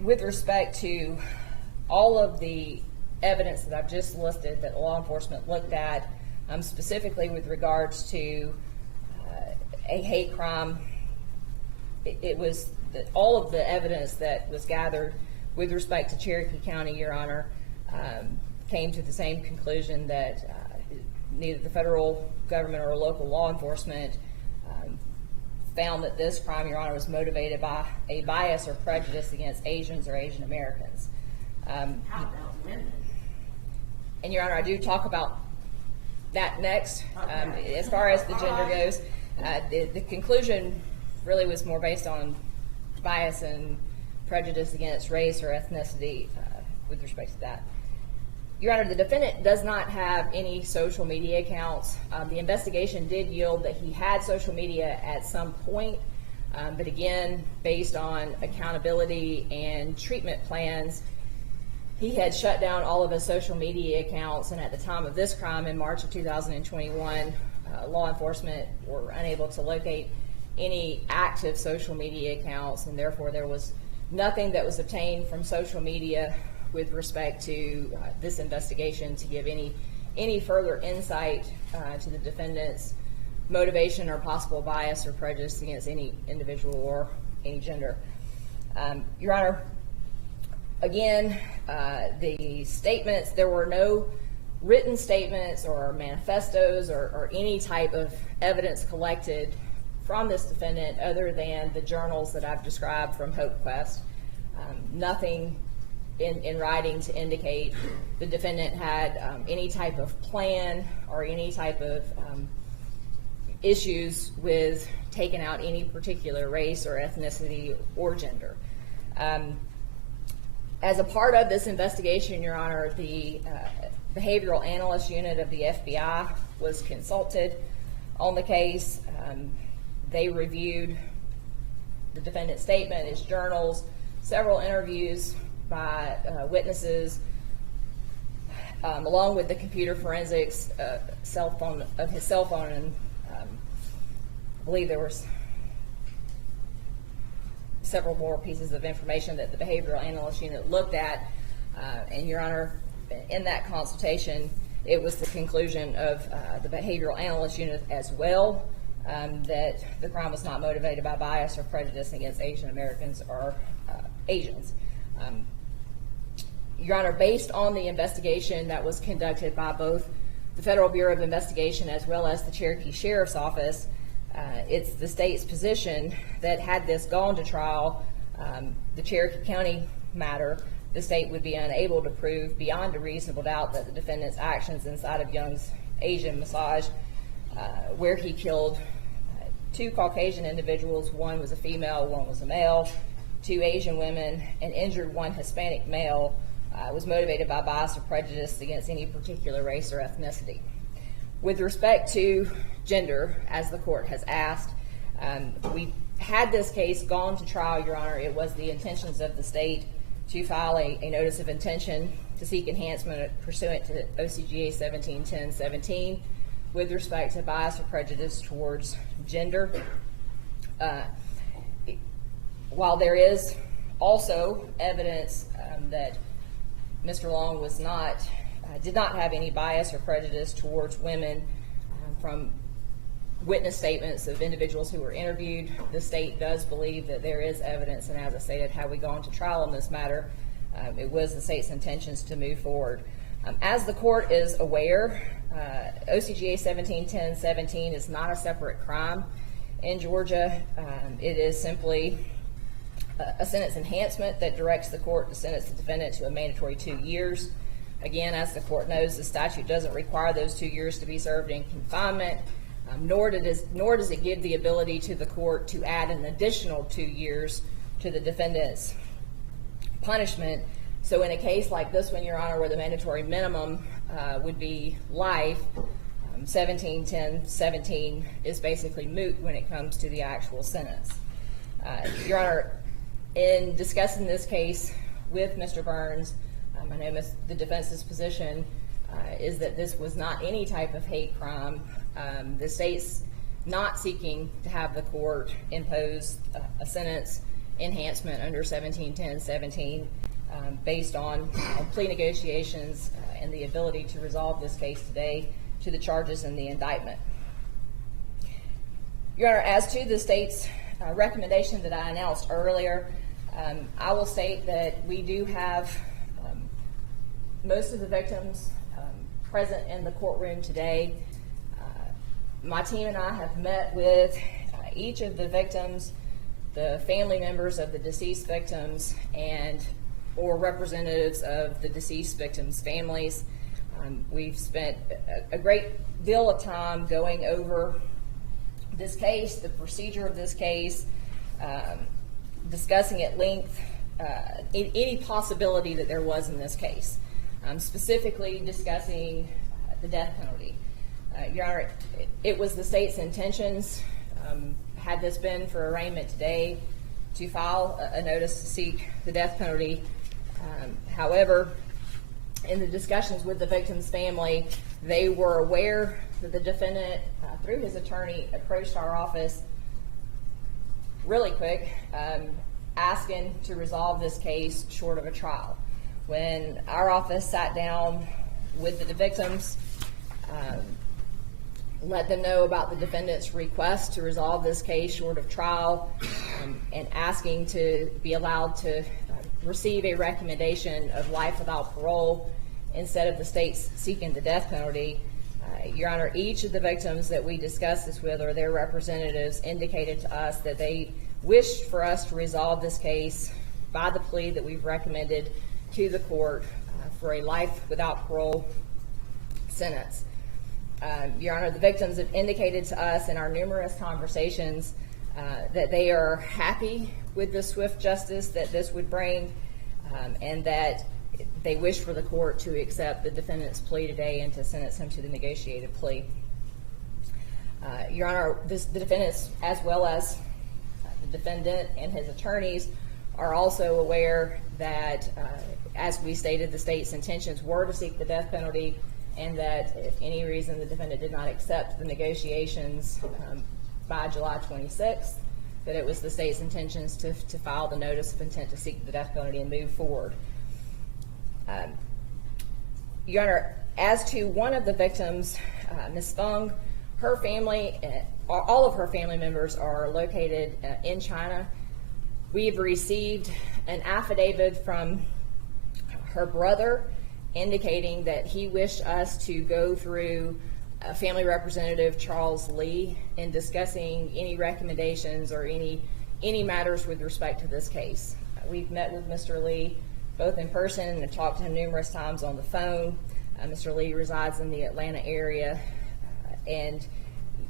with respect to all of the evidence that I've just listed that law enforcement looked at, specifically with regards to a hate crime, it was all of the evidence that was gathered with respect to Cherokee County, Your Honor, came to the same conclusion that neither the federal government or local law enforcement found that this crime, Your Honor, was motivated by a bias or prejudice against Asians or Asian Americans. How about women? And Your Honor, I do talk about that next. Okay. As far as the gender goes, the conclusion really was more based on bias and prejudice against race or ethnicity with respect to that. Your Honor, the defendant does not have any social media accounts. The investigation did yield that he had social media at some point, but again, based on accountability and treatment plans, he had shut down all of his social media accounts, and at the time of this crime in March of 2021, law enforcement were unable to locate any active social media accounts, and therefore there was nothing that was obtained from social media with respect to this investigation to give any further insight to the defendant's motivation or possible bias or prejudice against any individual or any gender. Your Honor, again, the statements, there were no written statements or manifestos or any type of evidence collected from this defendant other than the journals that I've described from Hope Quest. Nothing in writing to indicate the defendant had any type of plan or any type of issues with taking out any particular race or ethnicity or gender. As a part of this investigation, Your Honor, the Behavioral Analyst Unit of the FBI was consulted on the case. They reviewed the defendant's statement, his journals, several interviews by witnesses, along with the computer forensics of his cell phone, and I believe there were several more pieces of information that the Behavioral Analyst Unit looked at, and Your Honor, in that consultation, it was the conclusion of the Behavioral Analyst Unit as well that the crime was not motivated by bias or prejudice against Asian Americans or Asians. Your Honor, based on the investigation that was conducted by both the Federal Bureau of Investigation as well as the Cherokee Sheriff's Office, it's the state's position that had this gone to trial, the Cherokee County matter, the state would be unable to prove beyond a reasonable doubt that the defendant's actions inside of Young's Asian Massage, where he killed two Caucasian individuals, one was a female, one was a male, two Asian women, and injured one Hispanic male, was motivated by bias or prejudice against any particular race or ethnicity. With respect to gender, as the court has asked, we had this case gone to trial, Your Honor. It was the intentions of the state to file a notice of intention to seek enhancement pursuant to OCGA 1710-17 with respect to bias or prejudice towards gender. While there is also evidence that Mr. Long was did not have any bias or prejudice towards women from witness statements of individuals who were interviewed, the state does believe that there is evidence, and as I stated, had we gone to trial on this matter, it was the state's intentions to move forward. As the court is aware, OCGA 1710-17 is not a separate crime in Georgia. It is simply a sentence enhancement that directs the court to sentence the defendant to a mandatory 2 years. Again, as the court knows, the statute doesn't require those 2 years to be served in confinement, nor does it give the ability to the court to add an additional 2 years to the defendant's punishment. So in a case like this one, Your Honor, where the mandatory minimum would be life, 1710-17 is basically moot when it comes to the actual sentence. Your Honor, in discussing this case with Mr. Burns. I know the defense's position is that this was not any type of hate crime. The state's not seeking to have the court impose a sentence enhancement under 1710-17 based on plea negotiations and the ability to resolve this case today to the charges in the indictment. Your Honor, as to the state's recommendation that I announced earlier, I will state that we do have most of the victims present in the courtroom today. My team and I have met with each of the victims, the family members of the deceased victims, and or representatives of the deceased victims' families. We've spent a great deal of time going over this case, the procedure of this case, discussing at length any possibility that there was in this case, specifically discussing the death penalty. Your Honor, it was the state's intentions, had this been for arraignment today, to file a notice to seek the death penalty. However, in the discussions with the victim's family, they were aware that the defendant, through his attorney, approached our office really quick, asking to resolve this case short of a trial. When our office sat down with the victims, let them know about the defendant's request to resolve this case short of trial, and asking to be allowed to receive a recommendation of life without parole instead of the state's seeking the death penalty. Your Honor, each of the victims that we discussed this with or their representatives indicated to us that they wished for us to resolve this case by the plea that we've recommended to the court for a life without parole sentence. Your Honor, the victims have indicated to us in our numerous conversations that they are happy with the swift justice that this would bring, and that they wish for the court to accept the defendant's plea today and to sentence him to the negotiated plea. Your Honor, the defendants, as well as the defendant and his attorneys, are also aware that, as we stated, the state's intentions were to seek the death penalty, and that if any reason the defendant did not accept the negotiations by July 26th, that it was the state's intentions to file the notice of intent to seek the death penalty and move forward. Your Honor, as to one of the victims, Ms. Fung, her family, all of her family members are located in China. We've received an affidavit from her brother indicating that he wished us to go through Family Representative Charles Lee in discussing any recommendations or any matters with respect to this case. We've met with Mr. Lee both in person and have talked to him numerous times on the phone. Mr. Lee resides in the Atlanta area, and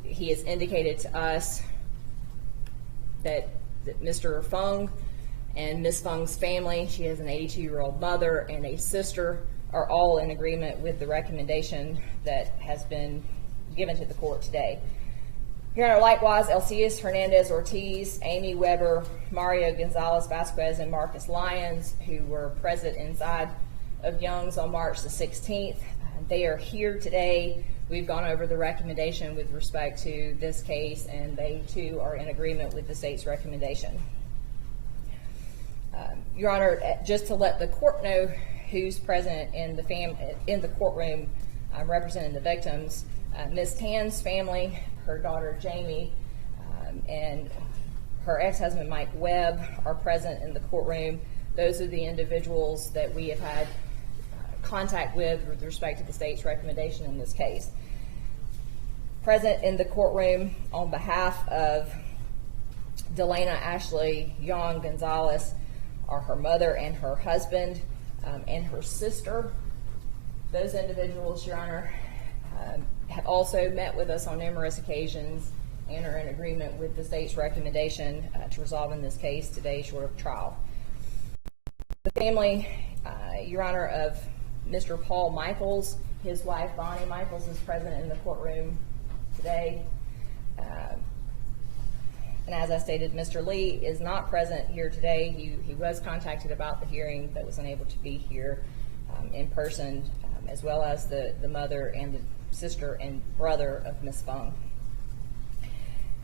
he has indicated to us that Mr. Fung and Ms. Fung's family, she has an 82-year-old mother and a sister, are all in agreement with the recommendation that has been given to the court today. Your Honor, likewise, Elcias Hernandez Ortiz, Amy Weber, Mario Gonzalez Vasquez, and Marcus Lyons, who were present inside of Young's on March the 16th. They are here today. We've gone over the recommendation with respect to this case, and they too are in agreement with the state's recommendation. Your Honor, just to let the court know who's present in the courtroom representing the victims, Ms. Tan's family, her daughter Jamie, and her ex-husband Mike Webb are present in the courtroom. Those are the individuals that we have had contact with respect to the state's recommendation in this case. Present in the courtroom on behalf of Delana Ashley Young Gonzalez are her mother and her husband and her sister. Those individuals, Your Honor, have also met with us on numerous occasions and are in agreement with the state's recommendation to resolve in this case today short of trial. The family, Your Honor, of Mr. Paul Michaels, his wife Bonnie Michaels is present in the courtroom today. And as I stated, Mr. Lee is not present here today. He was contacted about the hearing but was unable to be here in person, as well as the mother and the sister and brother of Ms. Fung.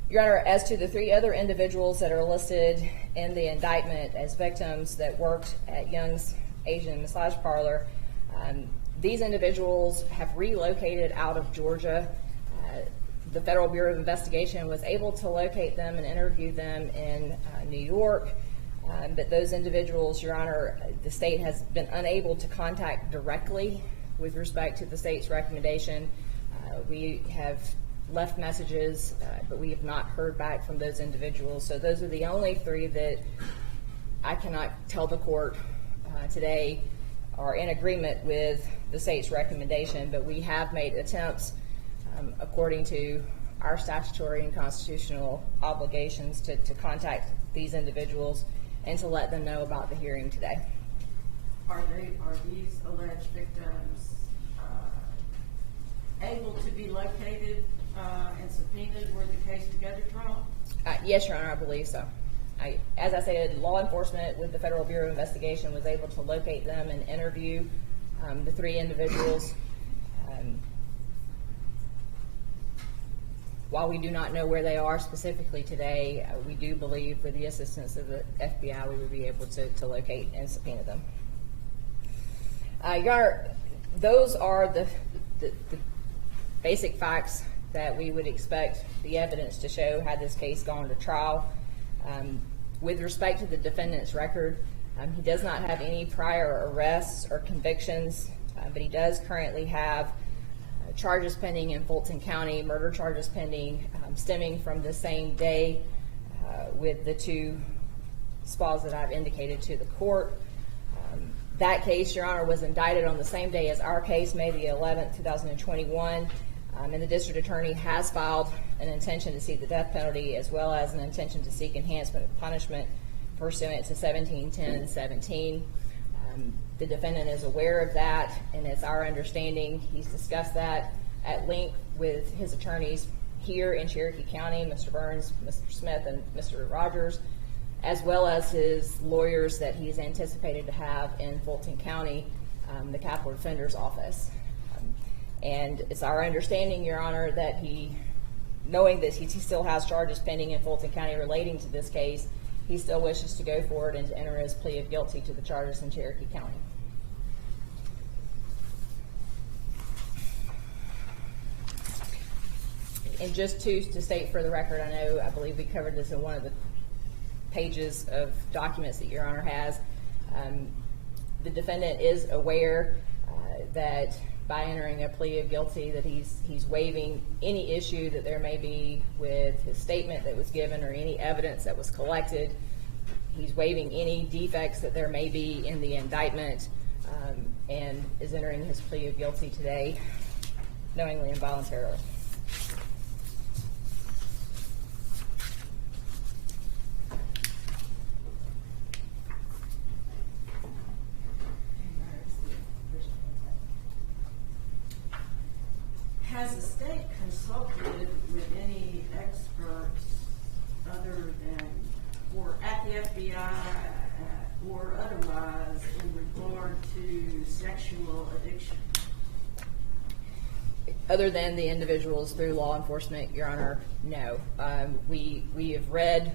Your Honor, as to the 3 other individuals that are listed in the indictment as victims that worked at Young's Asian Massage Parlor, these individuals have relocated out of Georgia. The Federal Bureau of Investigation was able to locate them and interview them in New York, but those individuals, Your Honor, the state has been unable to contact directly with respect to the state's recommendation. We have left messages, but we have not heard back from those individuals. So those are the only 3 that I cannot tell the court today are in agreement with the state's recommendation, but we have made attempts according to our statutory and constitutional obligations to contact these individuals and to let them know about the hearing today. Are these alleged victims able to be located and subpoenaed were the case to go to trial? Yes, Your Honor, I believe so. As I said, law enforcement with the Federal Bureau of Investigation was able to locate them and interview the 3 individuals. While we do not know where they are specifically today, we do believe with the assistance of the FBI we would be able to locate and subpoena them. Your Honor, those are the basic facts that we would expect the evidence to show had this case gone to trial. With respect to the defendant's record, he does not have any prior arrests or convictions, but he does currently have charges pending in Fulton County, murder charges pending, stemming from the same day with the 2 spas that I've indicated to the court. That case, Your Honor, was indicted on the same day as our case, May the 11th, 2021, and the district attorney has filed an intention to seek the death penalty as well as an intention to seek enhancement of punishment pursuant to 1710-17. The defendant is aware of that, and it's our understanding he's discussed that at length with his attorneys here in Cherokee County, Mr. Burns, Mr. Smith, and Mr. Rogers, as well as his lawyers that he's anticipated to have in Fulton County, the Capital Defender's Office. And it's our understanding, Your Honor, that knowing that he still has charges pending in Fulton County relating to this case, he still wishes to go forward and to enter his plea of guilty to the charges in Cherokee County. And just to state for the record, I believe we covered this in one of the pages of documents that Your Honor has. The defendant is aware that by entering a plea of guilty that he's waiving any issue that there may be with his statement that was given or any evidence that was collected. He's waiving any defects that there may be in the indictment, and is entering his plea of guilty today, knowingly and voluntarily. Has the state consulted with any experts other than, or at the FBI or otherwise in regard to sexual addiction? Other than the individuals through law enforcement, Your Honor, no. We have read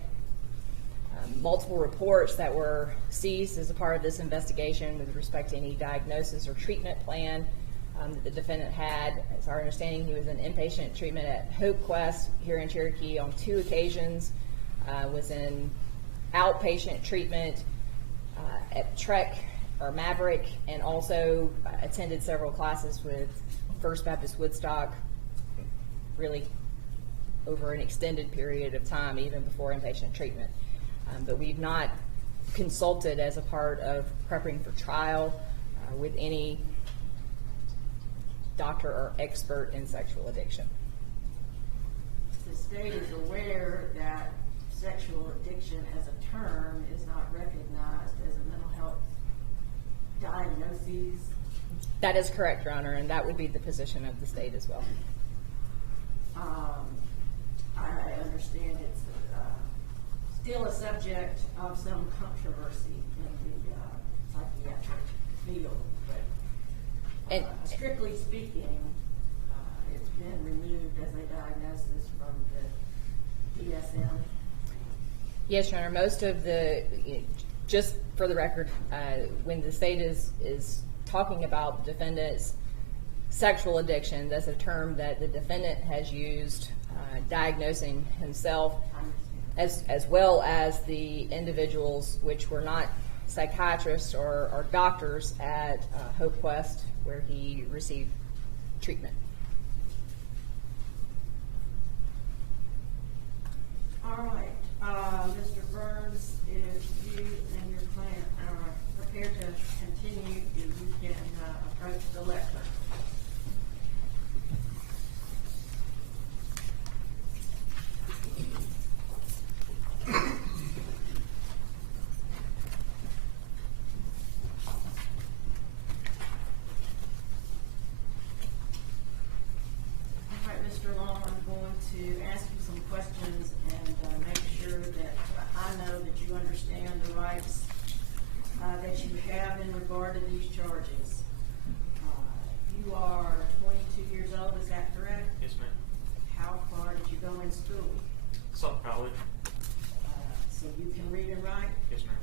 multiple reports that were seized as a part of this investigation with respect to any diagnosis or treatment plan that the defendant had. It's our understanding he was in inpatient treatment at Hope Quest here in Cherokee on 2 occasions, was in outpatient treatment at Trek or Maverick, and also attended several classes with First Baptist Woodstock, really over an extended period of time, even before inpatient treatment. But we've not consulted as a part of prepping for trial with any doctor or expert in sexual addiction. The state is aware that sexual addiction as a term is not recognized as a mental health diagnosis. That is correct, Your Honor, and that would be the position of the state as well. I understand it's still a subject of some controversy in the psychiatric field, but And- strictly speaking, it's been removed as a diagnosis from the DSM. Yes, Your Honor, most of the, just for the record, when the state is talking about the defendant's sexual addiction, that's a term that the defendant has used, diagnosing himself, I understand. as well as the individuals which were not psychiatrists or doctors at Hope Quest, where he received treatment. All right, Mr. Burns, if you and your client are prepared to continue, you can approach the lectern. All right, Mr. Long, I'm going to ask you some questions and make sure that I know that you understand the rights that you have in regard to these charges. You are 22 years old, is that correct? Yes, ma'am. How far did you go in school? Some college. So you can read and write? Yes, ma'am.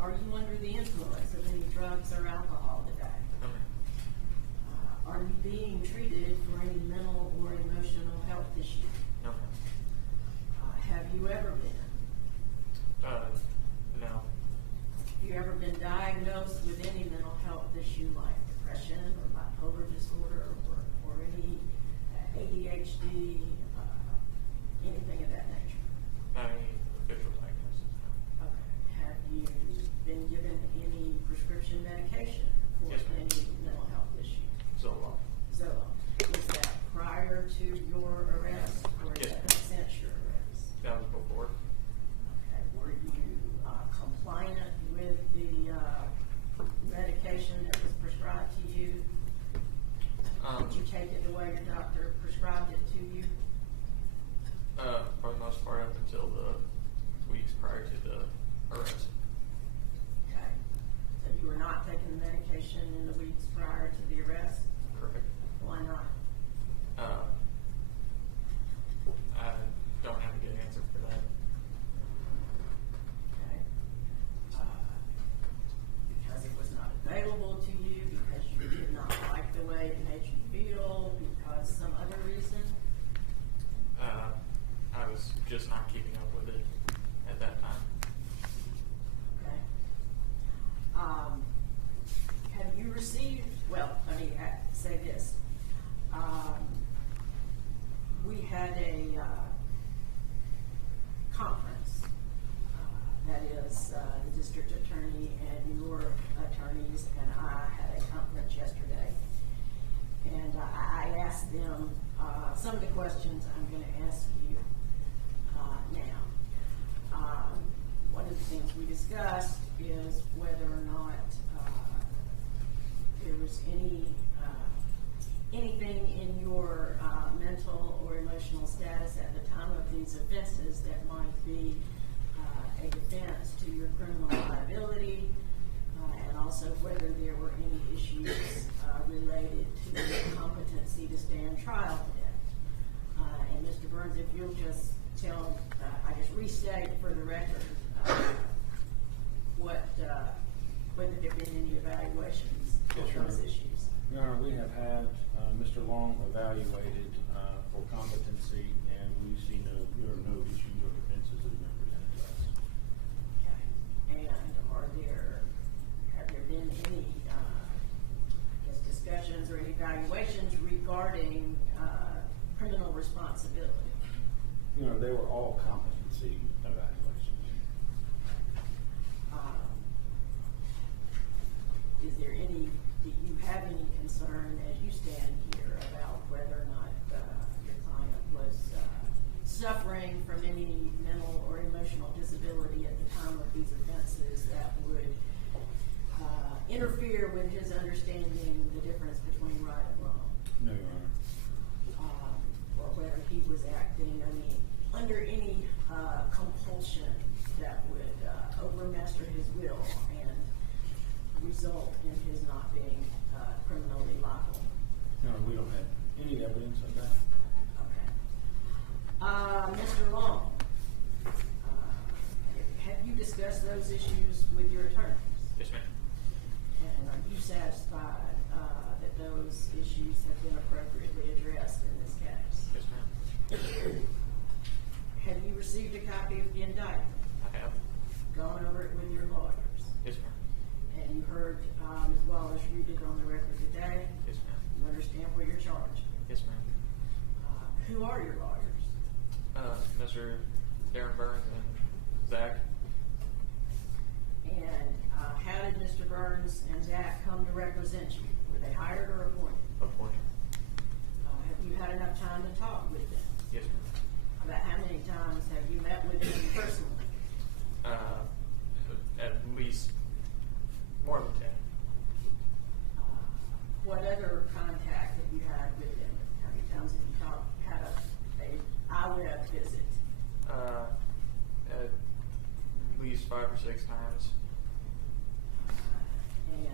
Are you under the influence of any drugs or alcohol today? No, ma'am. Are you being treated for any mental or emotional health issue? No, ma'am. Have you ever been? No. Have you ever been diagnosed with any mental health issue like depression or bipolar disorder or any ADHD, anything of that nature? Not any official diagnosis. No. Okay. Have you been given any prescription medication for Yes, ma'am. any mental health issue? So long. Zoloft. Was that prior to your arrest or is Yes, that since your arrest? That was before. Okay. Were you compliant with the medication that was prescribed to you? Did you take it the way your doctor prescribed it to you? For the most part, up until the weeks prior to the arrest. Okay. So you were not taking the medication in the weeks prior to the arrest? Perfect. Why not? I don't have a good answer for that. Okay. Because it was not available to you, because you did not like the way it made you feel, because some other reason? I was just not keeping up with it at that time. Okay. Have you received, well, let me say this. We had a conference, that is the district attorney and your attorneys and I had a conference yesterday. And I asked them some of the questions I'm going to ask you now. One of the things we discussed is whether or not there was anything in your mental or emotional status at the time of these offenses that might be a defense to your criminal liability, and also whether there were any issues related to your competency to stand trial today. And Mr. Burns, if you'll just tell, I just restate for the record, whether there have been any evaluations Yes, of Your those Honor. issues. Your Honor, we have had Mr. Long evaluated for competency, and we see there are no issues or defenses that have been presented to us. Okay. And have there been any, discussions or any evaluations regarding criminal responsibility? You know, they were all competency evaluations. Is there any, do you have any concern as you stand here about whether or not your client was suffering from any result in his not being criminally liable? No, we don't have any evidence of that. Okay. Mr. Long, have you discussed those issues with your attorneys? Yes, ma'am. And are you satisfied that those issues have been appropriately addressed in this case? Yes, ma'am. Have you received a copy of the indictment? I have. Gone over it with your lawyers? Yes, ma'am. And you heard Ms. Wallace read it on the record today? Yes, ma'am. You understand what you're charged? Yes, ma'am. Who are your lawyers? Mr. Darren Burns and Zach. And how did Mr. Burns and Zach come to represent you? Were they hired or appointed? Appointed. Have you had enough time to talk with them? Yes, ma'am. About how many times have you met with them personally? At least more than 10. What other contact have you had with them? How many times have you had a IWeb visit? At least 5 or 6 times. And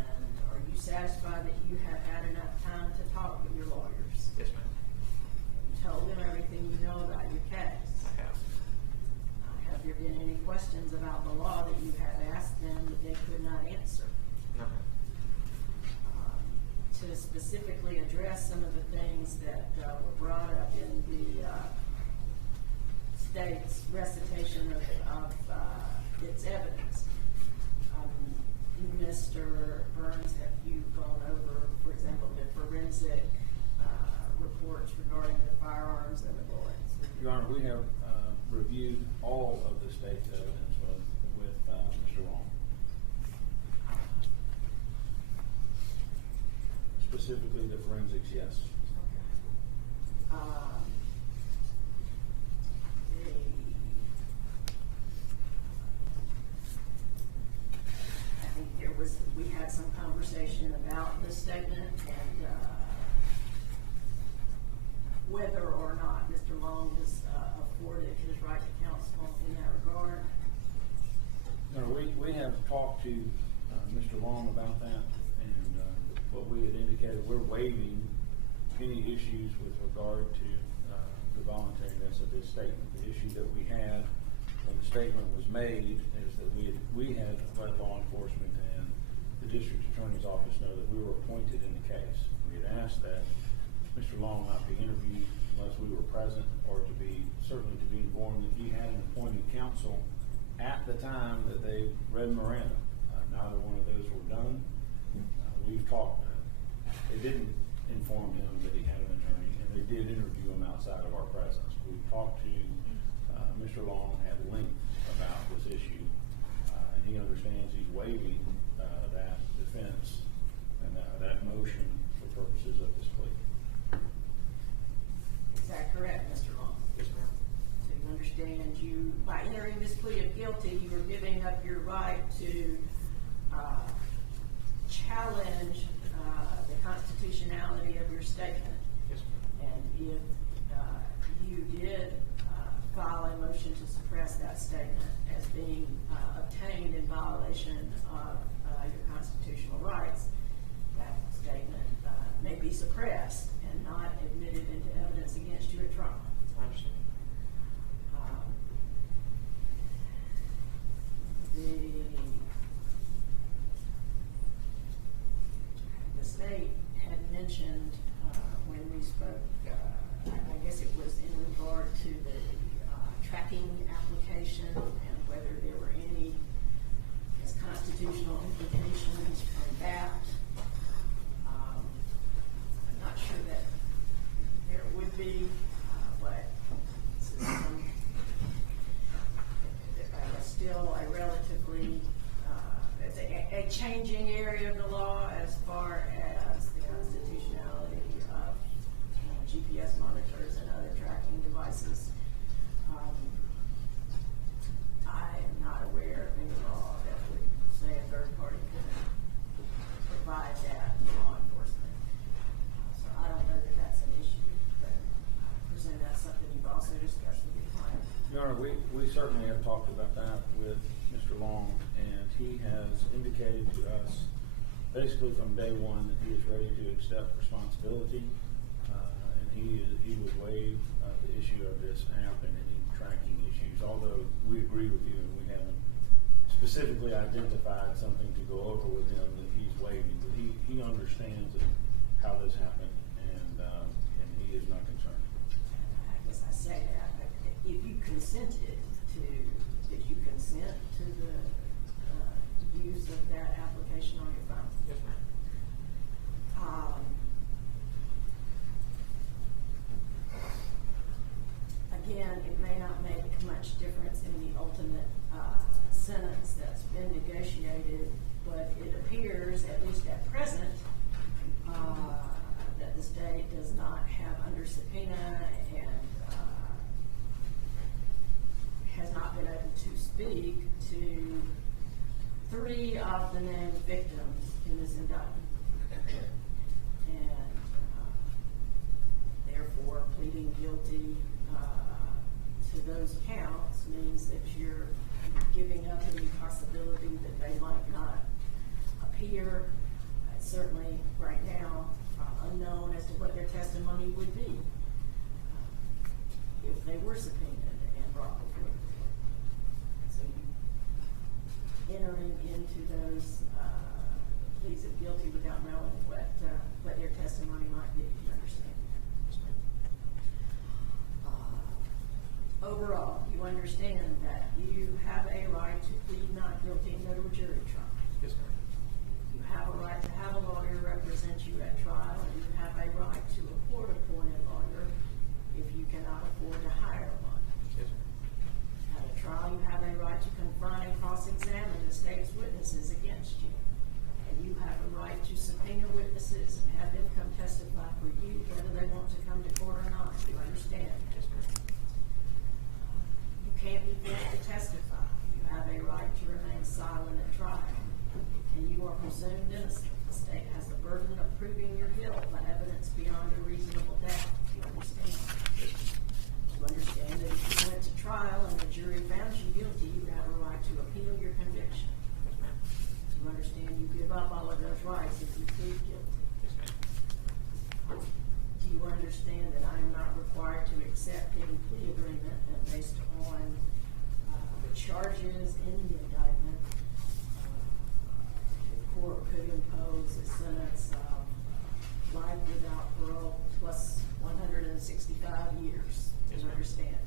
are you satisfied that you have had enough time to talk with your lawyers? Yes, ma'am. You told them everything you know about your case. I have. Have there been any questions about the law that you have asked them that they could not answer? No, ma'am. To specifically address some of the things that were brought up in the state's recitation of its evidence. Mr. Burns, have you gone over, for example, the forensic reports regarding the firearms and the bullets? Your Honor, we have reviewed all of the state's evidence with Mr. Long. Specifically the forensics, yes. I think we had some conversation about the statement and whether or not Mr. Long was afforded his right to counsel in that regard. No, we have talked to Mr. Long about that, and what we had indicated, we're waiving any issues with regard to the voluntariness of this statement. The issue that we had when the statement was made is that we had let law enforcement and the district attorney's office know that we were appointed in the case. We had asked that Mr. Long not be interviewed unless we were present, or certainly to be informed that he had an appointed counsel at the time that they read Miranda. Neither one of those were done. We've talked. They didn't inform him that he had an attorney, and they did interview him outside of our presence. We've talked to Mr. Long at length about this issue, and he understands he's waiving that defense and that motion for purposes of this plea. Is that correct, Mr. Long? Yes, ma'am. So you understand by entering this plea of guilty, you were giving up your right to challenge the constitutionality of your statement. Yes, ma'am. And if you did file a motion to suppress that statement as being obtained in violation of your constitutional rights, that statement may be suppressed and not admitted into evidence against you at trial. I understand. The state had mentioned when we spoke, I guess it was in regard to the tracking application and whether there were any constitutional implications from that. I'm not sure that there would be, but this is still a relatively it's a changing area of the law as far as the constitutionality of GPS monitors and other tracking devices. I am not aware of any law that would say a third party couldn't provide that to law enforcement. So I don't know that that's an issue, but I presume that's something you've also discussed with your client. Your Honor, we certainly have talked about that with Mr. Long, and he has indicated to us basically from day one that he is ready to accept responsibility, and he would waive the issue of this app and any tracking issues, although we agree with you and we haven't specifically identified something to go over with him that he's waiving, but he understands how this happened, and he is not concerned. I guess I say that, but if you consented to, did you consent to the use of that application on your phone? Yes, ma'am. Again, it may not make much difference in the ultimate sentence that's been negotiated, but it appears, at least at present, that the state does not have under subpoena and has not been able to speak to 3 of the named victims in this indictment. And therefore, pleading guilty to those counts means that you're giving up any possibility that they might not appear. It's certainly right now unknown as to what their testimony would be if they were subpoenaed and brought before the court. So you entering into those pleas of guilty without knowing what their testimony might be. You understand that? Overall, you understand that you have a right to plead not guilty and go to a jury trial. Yes, ma'am. You have a right to have a lawyer represent you at trial, and you have a right to a court-appointed lawyer if you cannot afford to hire one. Yes, ma'am. At a trial, you have a right to confront and cross-examine the state's witnesses against you. And you have a right to subpoena witnesses and have them come testify for you, whether they want to come to court or not. Do you understand? Yes, ma'am. You can't be forced to testify. You have a right to remain silent at trial. And you are presumed innocent. The state has the burden of proving your guilt by evidence beyond a reasonable doubt. Do you understand? Yes, ma'am. You understand that if you went to trial and the jury found you guilty, you have a right to appeal your conviction. Yes, ma'am. You understand you give up all of those rights if you plead guilty. Yes, ma'am. Do you understand that I am not required to accept any plea agreement and based on the charges in the indictment, the court could impose a sentence of life without parole plus 165 years? Yes, You ma'am. understand?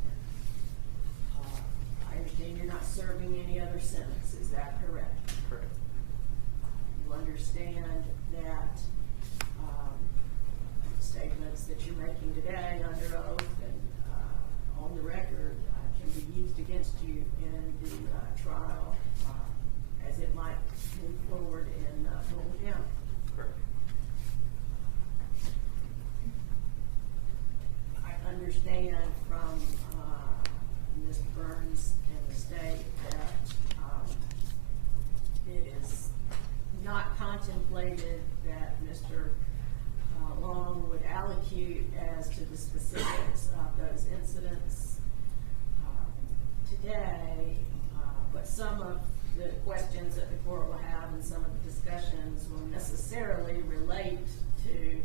I understand you're not serving any other sentence. Is that correct? Correct. You understand that statements that you're making today under oath and on the record can be used against you in the trial as it might move forward in Fulton County. Correct. I understand from Mr. Burns and the state that it is not contemplated that Mr. Long would allocute as to the specifics of those incidents today, but some of the questions that the court will have and some of the discussions will necessarily relate to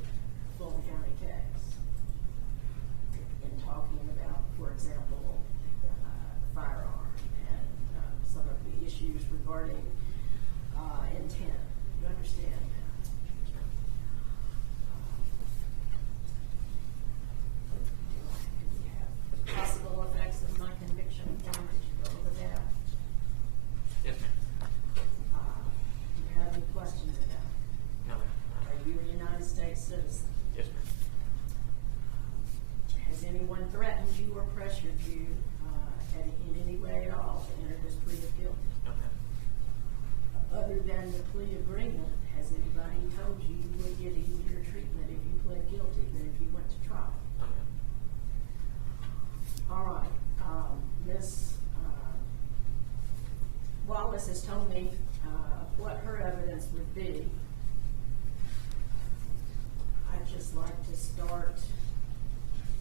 Fulton County case. In talking about, for example, firearm and some of the issues regarding intent. You understand that? Possible effects of my conviction. John, did you go over that? Yes, ma'am. Do you have any questions about it? No, ma'am. Are you a United States citizen? Yes, ma'am. Has anyone threatened you or pressured you in any way at all to enter this plea of guilty? No, ma'am. Other than the plea agreement, has anybody told you you would get easier treatment if you pled guilty than if you went to trial? No, ma'am. All right. Ms. Wallace has told me what her evidence would be. I'd just like to start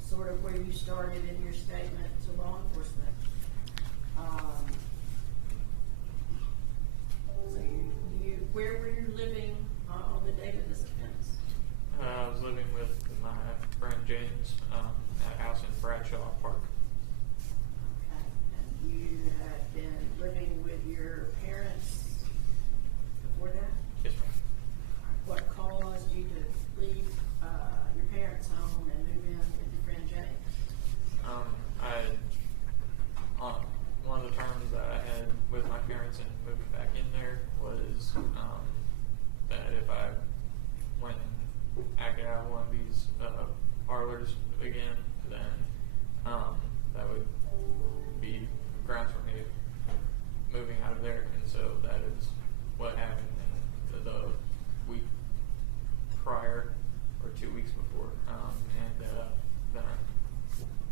sort of where you started in your statement to law enforcement. So where were you living James, at a house in Bradshaw Park. Okay. And you had been living with your parents before that? Yes, ma'am. What caused you to leave your parents' home and move in with your friend James? One of the terms that I had with my parents and moving back in there was that if I went and acted out one of these parlors again, then that would be grounds for me moving out of there. And so that is what happened in the week prior, or 2 weeks before, and then I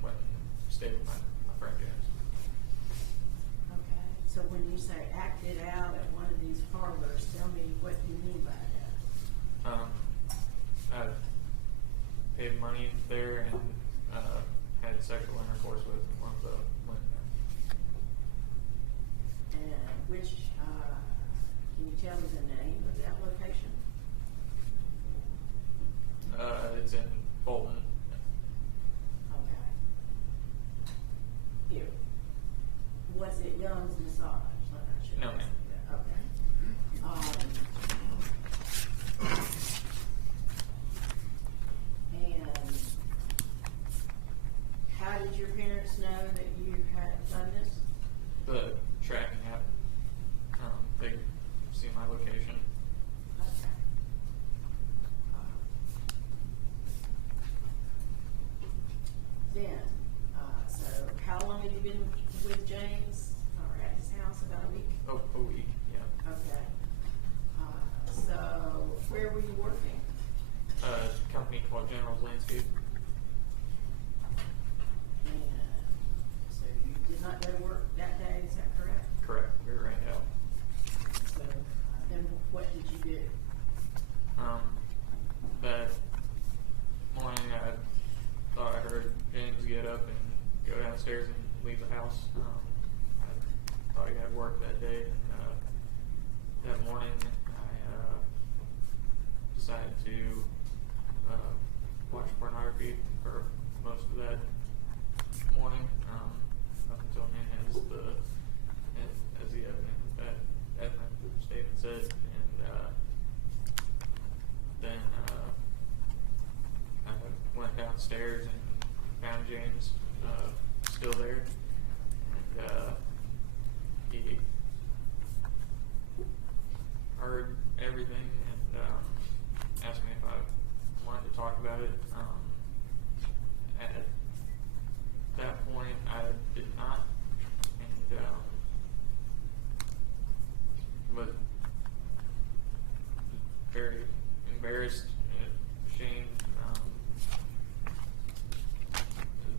went and stayed with my friend James. Okay. So when you say acted out at one of these parlors, tell me what you mean by that. I paid money there and had sexual intercourse with one of the women there. And which, can you tell me the name of that location? It's in Bolton. Okay. Here. Was it Young's Massage? I should No, ask ma'am. that. Okay. And how did your parents know that you had done this? The tracking app. They see my location. Okay. Then, so how long have you been with James, or at his house? About a week? Oh, a week, yeah. Okay. So where were you working? A company called General's Landscape. And so you did not go to work that day, is that correct? Correct. We were rained out. So then what did you do? That morning I thought I heard James get up and go downstairs and leave the house. I thought he had work that day, and that morning I decided to watch pornography for most of that morning, up until noon, as the evidence statement said, and then I went downstairs and found James still there, and he heard everything and asked me if I wanted to talk about it. At that point, I did not, and was very embarrassed and ashamed,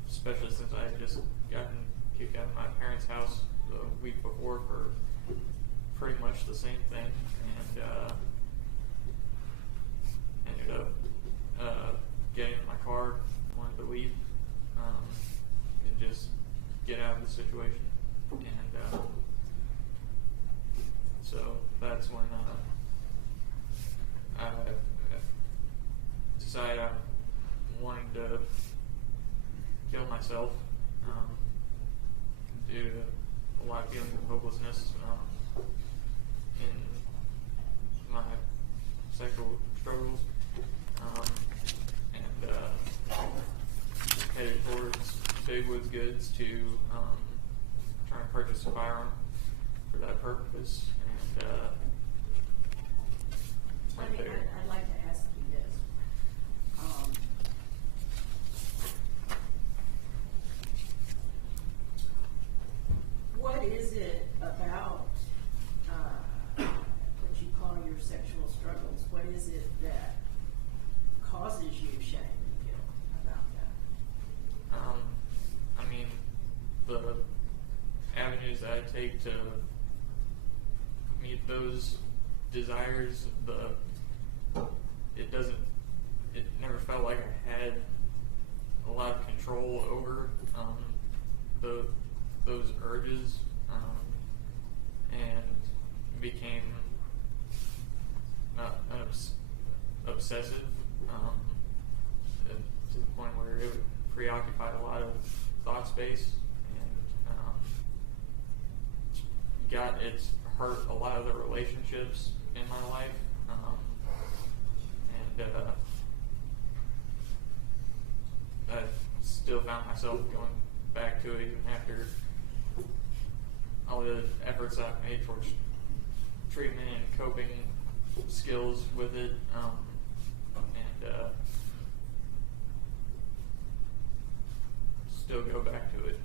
especially since I had just gotten kicked out of my parents' house the week before for pretty much the same thing, and ended up getting in my car, wanted to leave, and just get out of the situation. And so that's when I decided I wanted to kill myself, due to a lot of feelings of hopelessness in my sexual struggles, and headed towards Big Woods Goods to try and purchase a firearm for that purpose. And went there. I'd like to ask you this. What is it about what you call your sexual struggles? What is it that causes you shame and guilt about that? I mean, the avenues that I take to meet those desires, it never felt like I had a lot of control over those urges, and became obsessive, to the point where preoccupied a lot of thought space, and it's hurt a lot of the relationships in my life, and I still found myself going back to it even after all the efforts I've made towards treatment and coping skills with it, and still go back to it.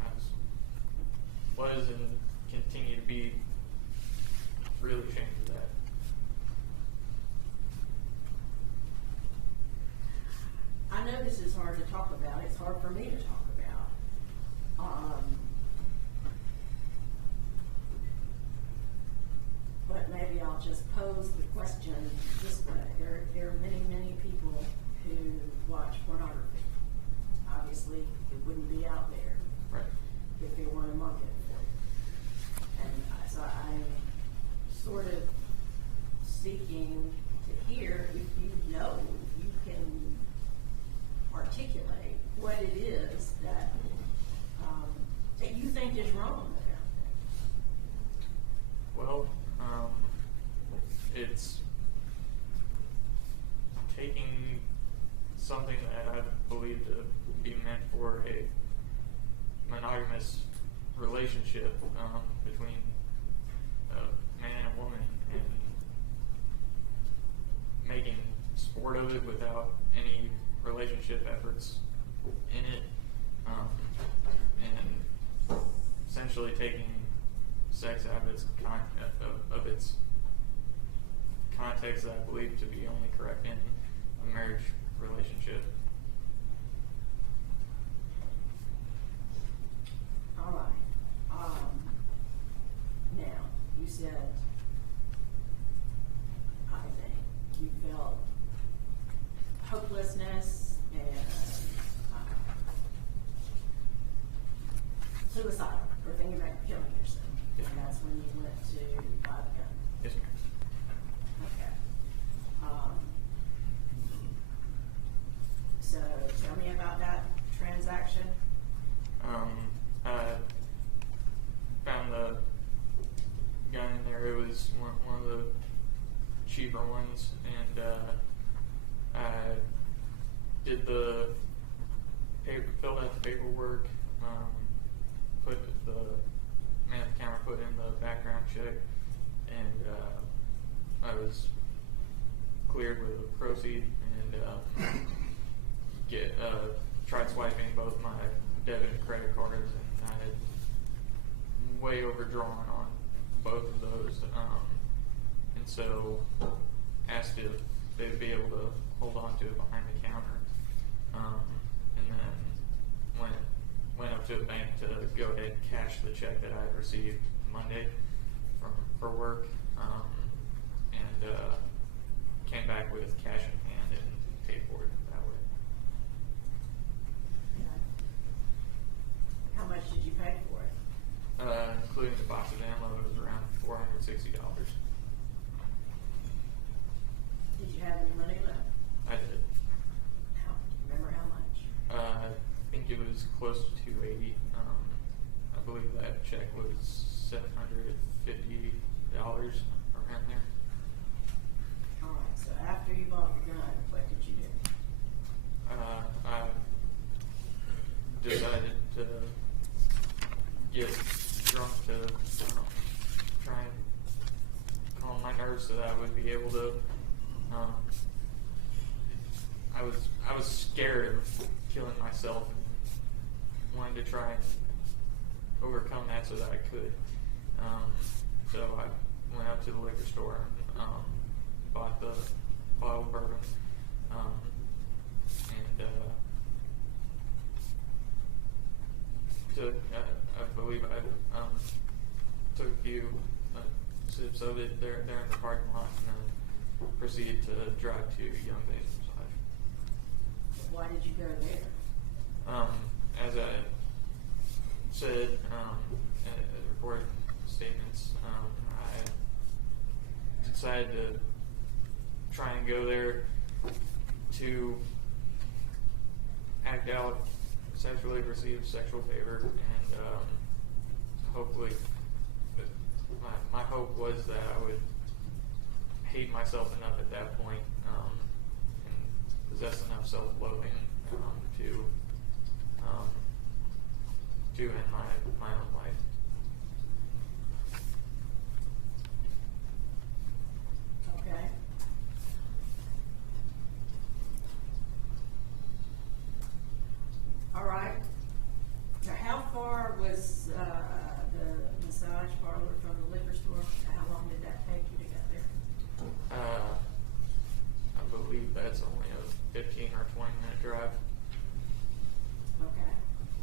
And I was and continue to be really ashamed of that. I know this is hard to talk about. It's hard for me to talk about. But maybe I'll just pose the question this way. There are many, many people who watch pornography. Obviously, it wouldn't be out there Right. if there weren't a market for it. And so I'm sort of seeking to hear if you know, if you can articulate what it is that that you think is wrong about that. Well, it's taking something that I believe to be meant for a monogamous relationship between a man and a woman, and making sport of it without any relationship efforts in it, and essentially taking sex out of its context that I believe to be only correct in a marriage relationship. All right. Now, you said, I think, you felt hopelessness and suicidal, or thinking about killing yourself. Yes, And ma'am. that's when you went to buy the gun. Yes, ma'am. Okay. So tell me about that transaction. I found the gun in there. It was one of the cheaper ones, and I did the filled out the paperwork, put the man at the counter put in the background check, and I was cleared with a proceed, and tried swiping both my debit and credit cards, and I had way overdrawn on both of those, and so asked if they'd be able to hold on to it behind the counter, and then went up to the bank to go ahead and cash the check that I had received Monday for work, and came back with cash in hand and paid for it that way. How much did you pay for it? Including the box of ammo, it was around $460. Did you have any money left? I did. Do you remember how much? I think it was close to $280. I believe that check was $750 around there. All right. So after you bought the gun, what did you do? I decided to get drunk to try and calm my nerves so that I would be able to. I was scared of killing myself and wanted to try and overcome that so that I could. So I went up to the liquor store and bought the bottle of bourbon, and took, I believe I took a few sips of it there in the parking lot, and then proceeded to drive to Young Basin's Lodge. Why did you go there? As I said in recorded statements, I decided to try and go there to act out, sexually receive sexual favor, and hopefully, my hope was that I would hate myself enough at that point, and possess enough self-loathing to end my own life. Okay. All right. Now, how far was the massage parlor from the liquor store? How long did that take you to get there? I believe that's only a 15 or 20-minute drive. Okay.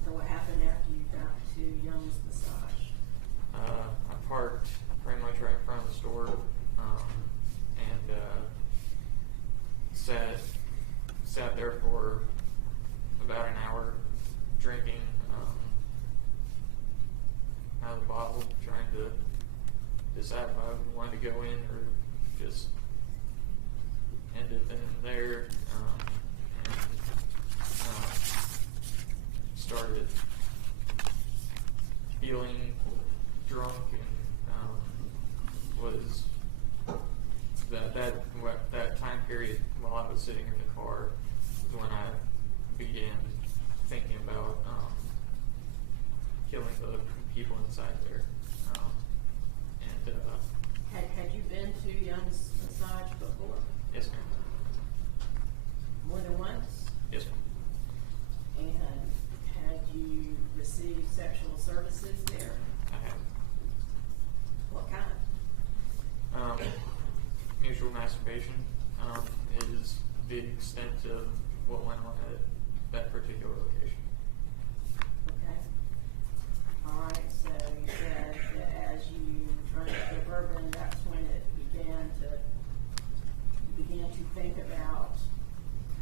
So what happened after you got to Young's Massage? I parked pretty much right in front of the store, and sat there for about an hour drinking out of the bottle, trying to decide if I wanted to go in or just end it then and there. Started feeling drunk, and was that time period while I was sitting in the car was when I began thinking about killing the people inside there. Had you been to Young's Massage before? Yes, ma'am. More than once? Yes, ma'am. And had you received sexual services there? I have. What kind? Mutual masturbation is the extent of what went on at that particular location. Okay. All right, so you said that as you drank the bourbon, that's when it began to think about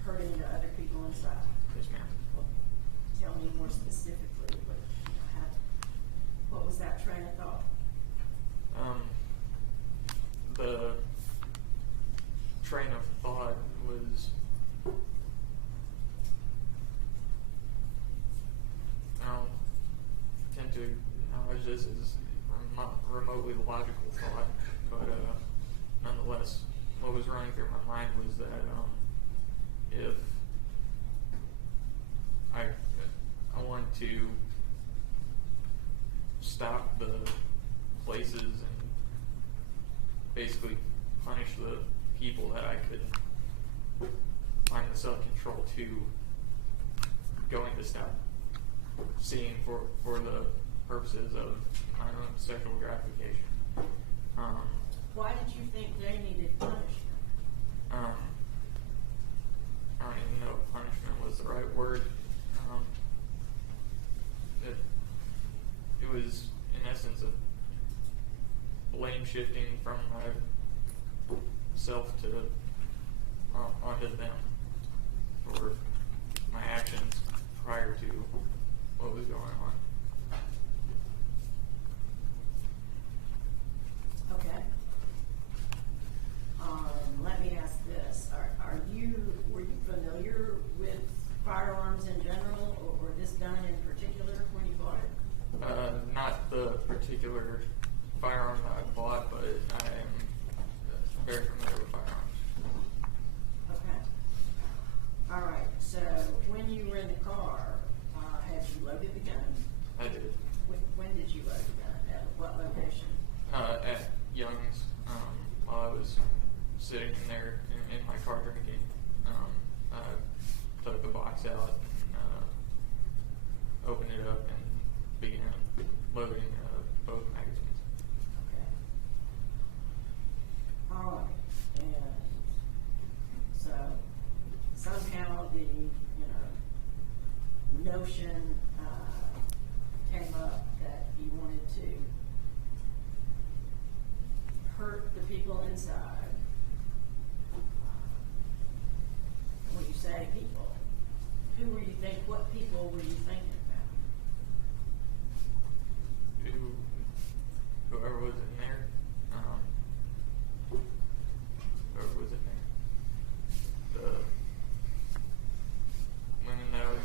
hurting the other people inside. Yes, ma'am. Well, tell me more specifically what was that train of thought? The train of thought was, I don't tend to acknowledge this as remotely logical thought, but nonetheless, what was running through my mind was that if I want to stop the places and basically punish the people that I couldn't find the self-control to going to stop seeing for the purposes of my own sexual gratification. Why did you think they needed punishment? I don't even know if punishment was the right word. It was, in essence, a blame shifting from myself to onto them for my actions prior to what was going on. Okay. Let me ask this: were you familiar with firearms in general, or this gun in particular when you bought it? Not the particular firearm that I bought, but I am very familiar with firearms. Okay. All right. So when you were in the car, had you loaded the gun? I did. When did you load the gun? At what location? At Young's, while I was sitting in there in my car drinking, I took the box out and opened it up and began loading both magazines. Okay. All right. And so somehow the notion came up that you wanted to hurt the people inside. When you say people, what people were you thinking about? Whoever was in there, whoever was in there, the women that I was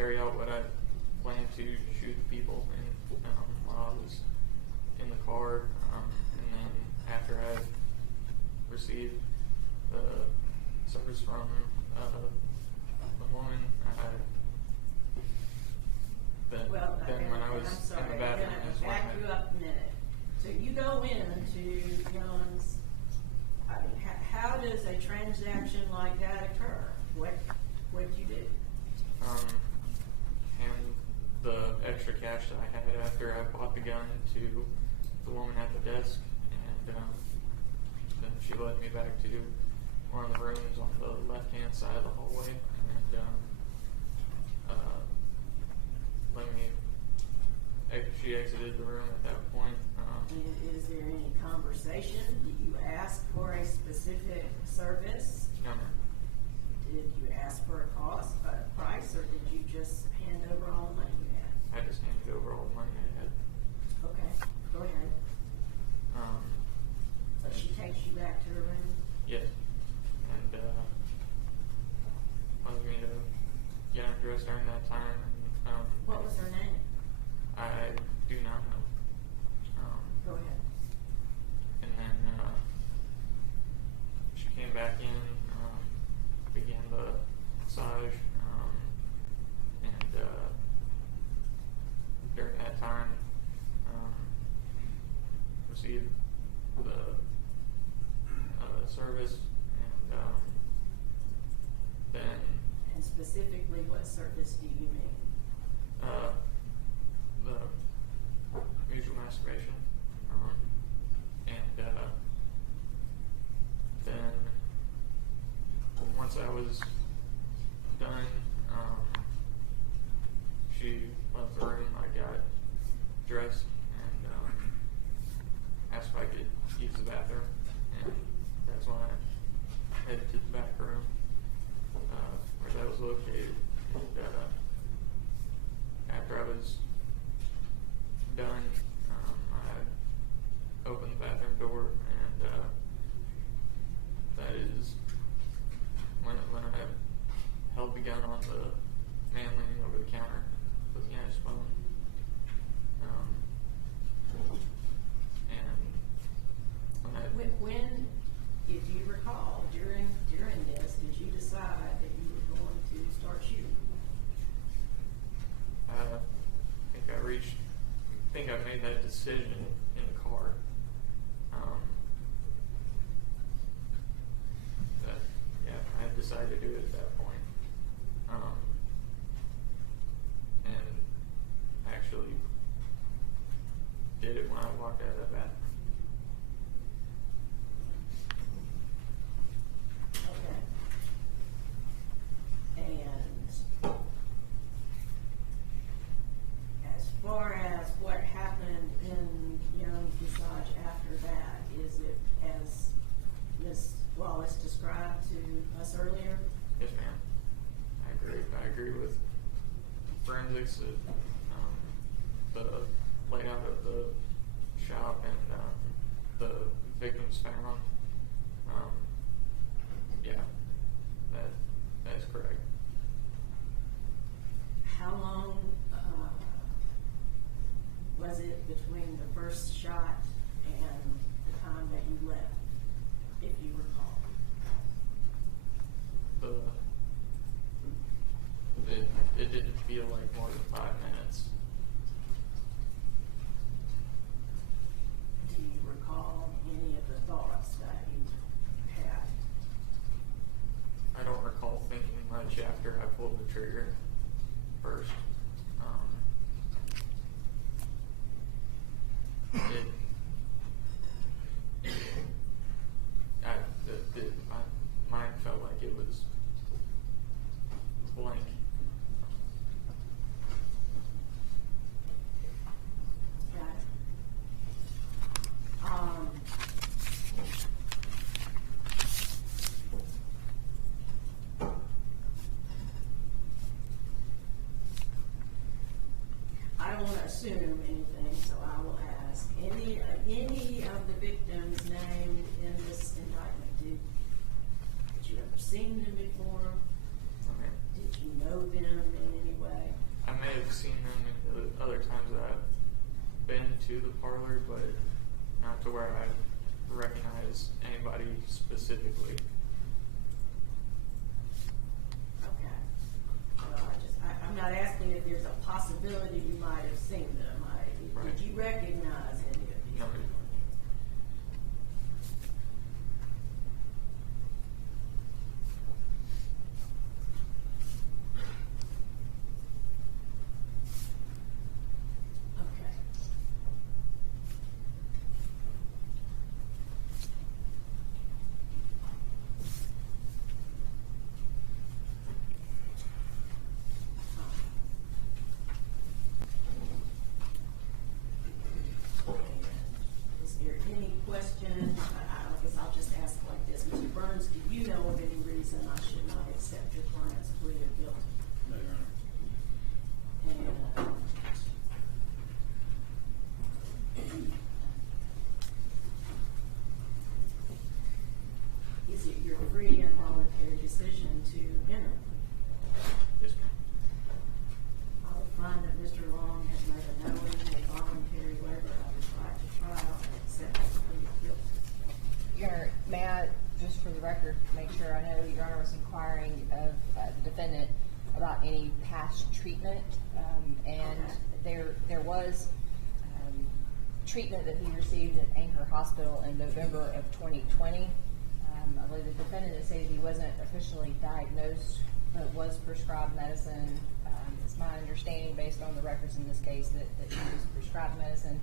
carry out what I planned to shoot the people while I was in the car, and then after I received the service from the woman, then when I was I'm sorry, in the bathroom, I'm is gonna when back you up a minute. So you go into John's, I mean, how does a transaction like that occur? What'd you do? hand the extra cash that I had after I bought the gun to the woman at the desk, and then she led me back to one of the rooms on the left-hand side of the hallway, and she exited the room at that point. And is there any conversation? Did you ask for a specific service? No, ma'am. Did you ask for a price, or did you just hand over all the money you had? I just handed over all the money I had. Okay, go ahead. So she takes you back to her room? Yes. And wanted me to get undressed during that time. And, What was her name? I do not know. Go ahead. And then she came back in, began the massage, and during that time, received the service, and then And specifically, what service do you mean? the mutual masturbation, and then once I was done, she left the room. I got dressed and asked if I could use the bathroom, and that's when I headed to the back room where that was located. And after I was done, I opened the bathroom door, and that is when I held the gun on the man leaning over the counter, looking at his phone. And When, if you recall, during this, did you decide that you were going to start shooting? I think I made that decision in the car. I had decided to do it at that point. And actually did it when I walked out of the bathroom. Okay. And as far as what happened in Young's massage after that, is it as Ms. Wallace described to us earlier? Yes, ma'am. I agree with forensics that the layout of the shop and the victims found. That is correct. How long was it between the first shot and the time that you left, if you recall? It didn't feel like more than 5 minutes. Do you recall any of the thoughts that you had? I don't recall thinking much after I pulled the trigger first. My mind felt like it was blank. Got it. I don't want to assume anything, so I will ask. Any of the victims named in this indictment, did you ever seen them before? Okay. Did you know them in any way? to the parlor, but not to where I recognize anybody specifically. Okay. Well, I'm not asking if there's a possibility you might have seen them. Right. Did you recognize any of these No. people? Okay. Is there any question? I guess I'll just ask like this. Mr. Burns, do you know of any reason I should not accept your client's plea of guilty? No, Your Honor. And is it your free and voluntary decision to enter? Yes, ma'am. I would find that Mr. Long has made a knowing and voluntary waiver of his right to trial and accept his plea of guilty. Your Honor, may I, just for the record, make sure I know Your Honor was inquiring of the defendant about any past treatment, and there was treatment that he received at Anchor Hospital in November of 2020. I believe the defendant has stated he wasn't officially diagnosed, but was prescribed medicine. It's my understanding, based on the records in this case, that he was prescribed medicine.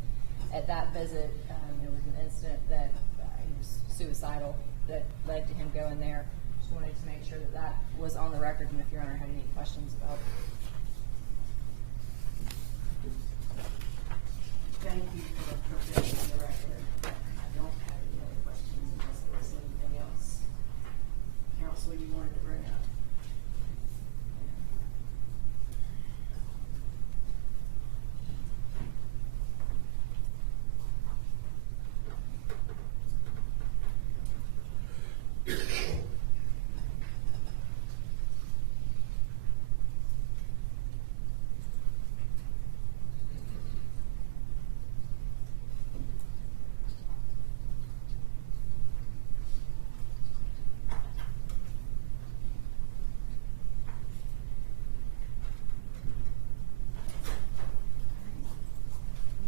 At that visit, there was an incident that he was suicidal that led to him going there. Just wanted to make sure that that was on the record, and if Your Honor had any questions about it. Thank you for presenting the record. I don't have any other questions unless there was anything else. Counsel, you wanted to bring up?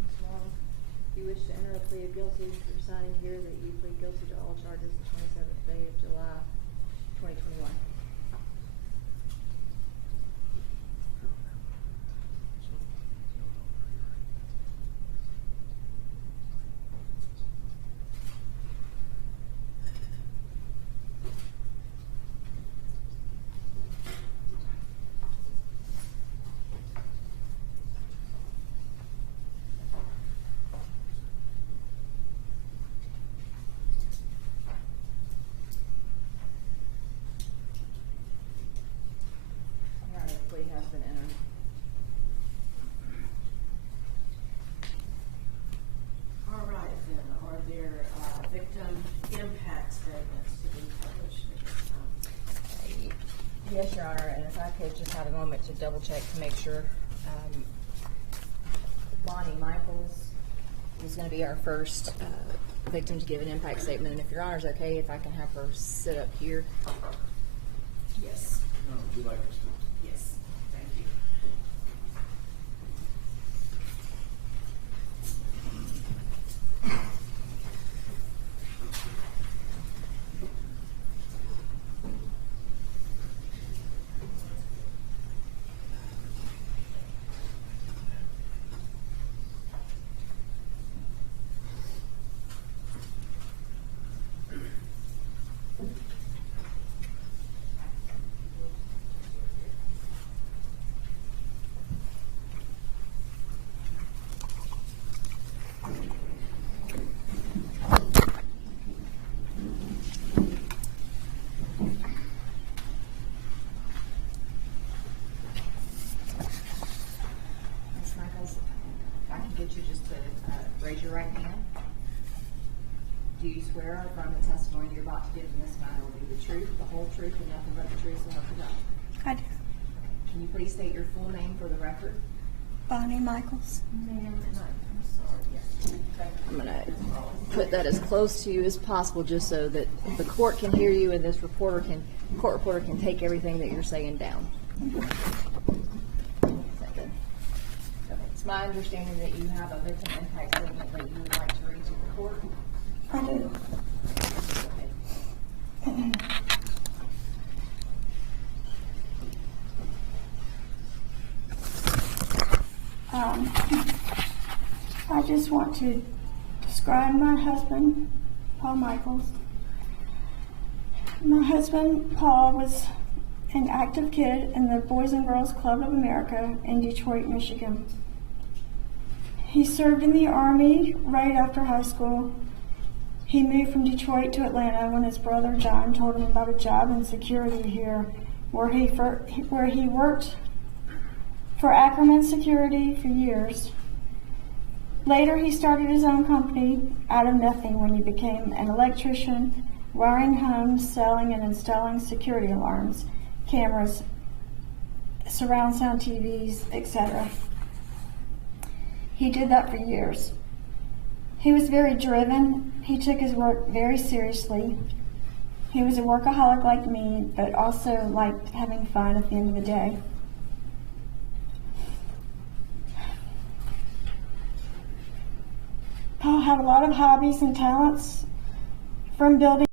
Mr. Long, you wish to enter a plea of guilty, you're signing here that you plead guilty to all charges the 27th day of July, 2021. Your Honor, the plea has been entered. All right, then, are there victim impact statements to be published at this time? Yes, Your Honor, and if I could just have a moment to double check to make sure. Bonnie Michaels is going to be our first victim to give an impact statement, and if Your Honor's okay, if I can have her sit up here. Yes. Would you like us to? Yes, thank you. Ms. Michaels, if I can get you just to raise your right hand. Do you swear or affirm the testimony you're about to give in this matter will be the truth, the whole truth, and nothing but the truth, so help you God? I do. Can you please state your full name for the record? Bonnie Michaels. Ma'am, and I'm sorry, I'm gonna put that as close to you as possible, just so that the court can hear you and this court reporter can take everything that you're saying down. Second. Okay. It's my understanding that you have a victim impact statement that you would like to read to the court. I do. Okay. I just want to describe my husband, Paul Michaels. My husband, Paul, was an active kid in the Boys and Girls Club of America in Detroit, Michigan. He served in the Army right after high school. He moved from Detroit to Atlanta when his brother John told him about a job in security here, where he worked for Ackerman Security for years. Later, he started his own company out of nothing when he became an electrician, wiring homes, selling and installing security alarms, cameras, surround sound TVs, etc. He did that for years. He was very driven. He took his work very seriously. He was a workaholic like me, but also liked having fun at the end of the day. Paul had a lot of hobbies and talents, from building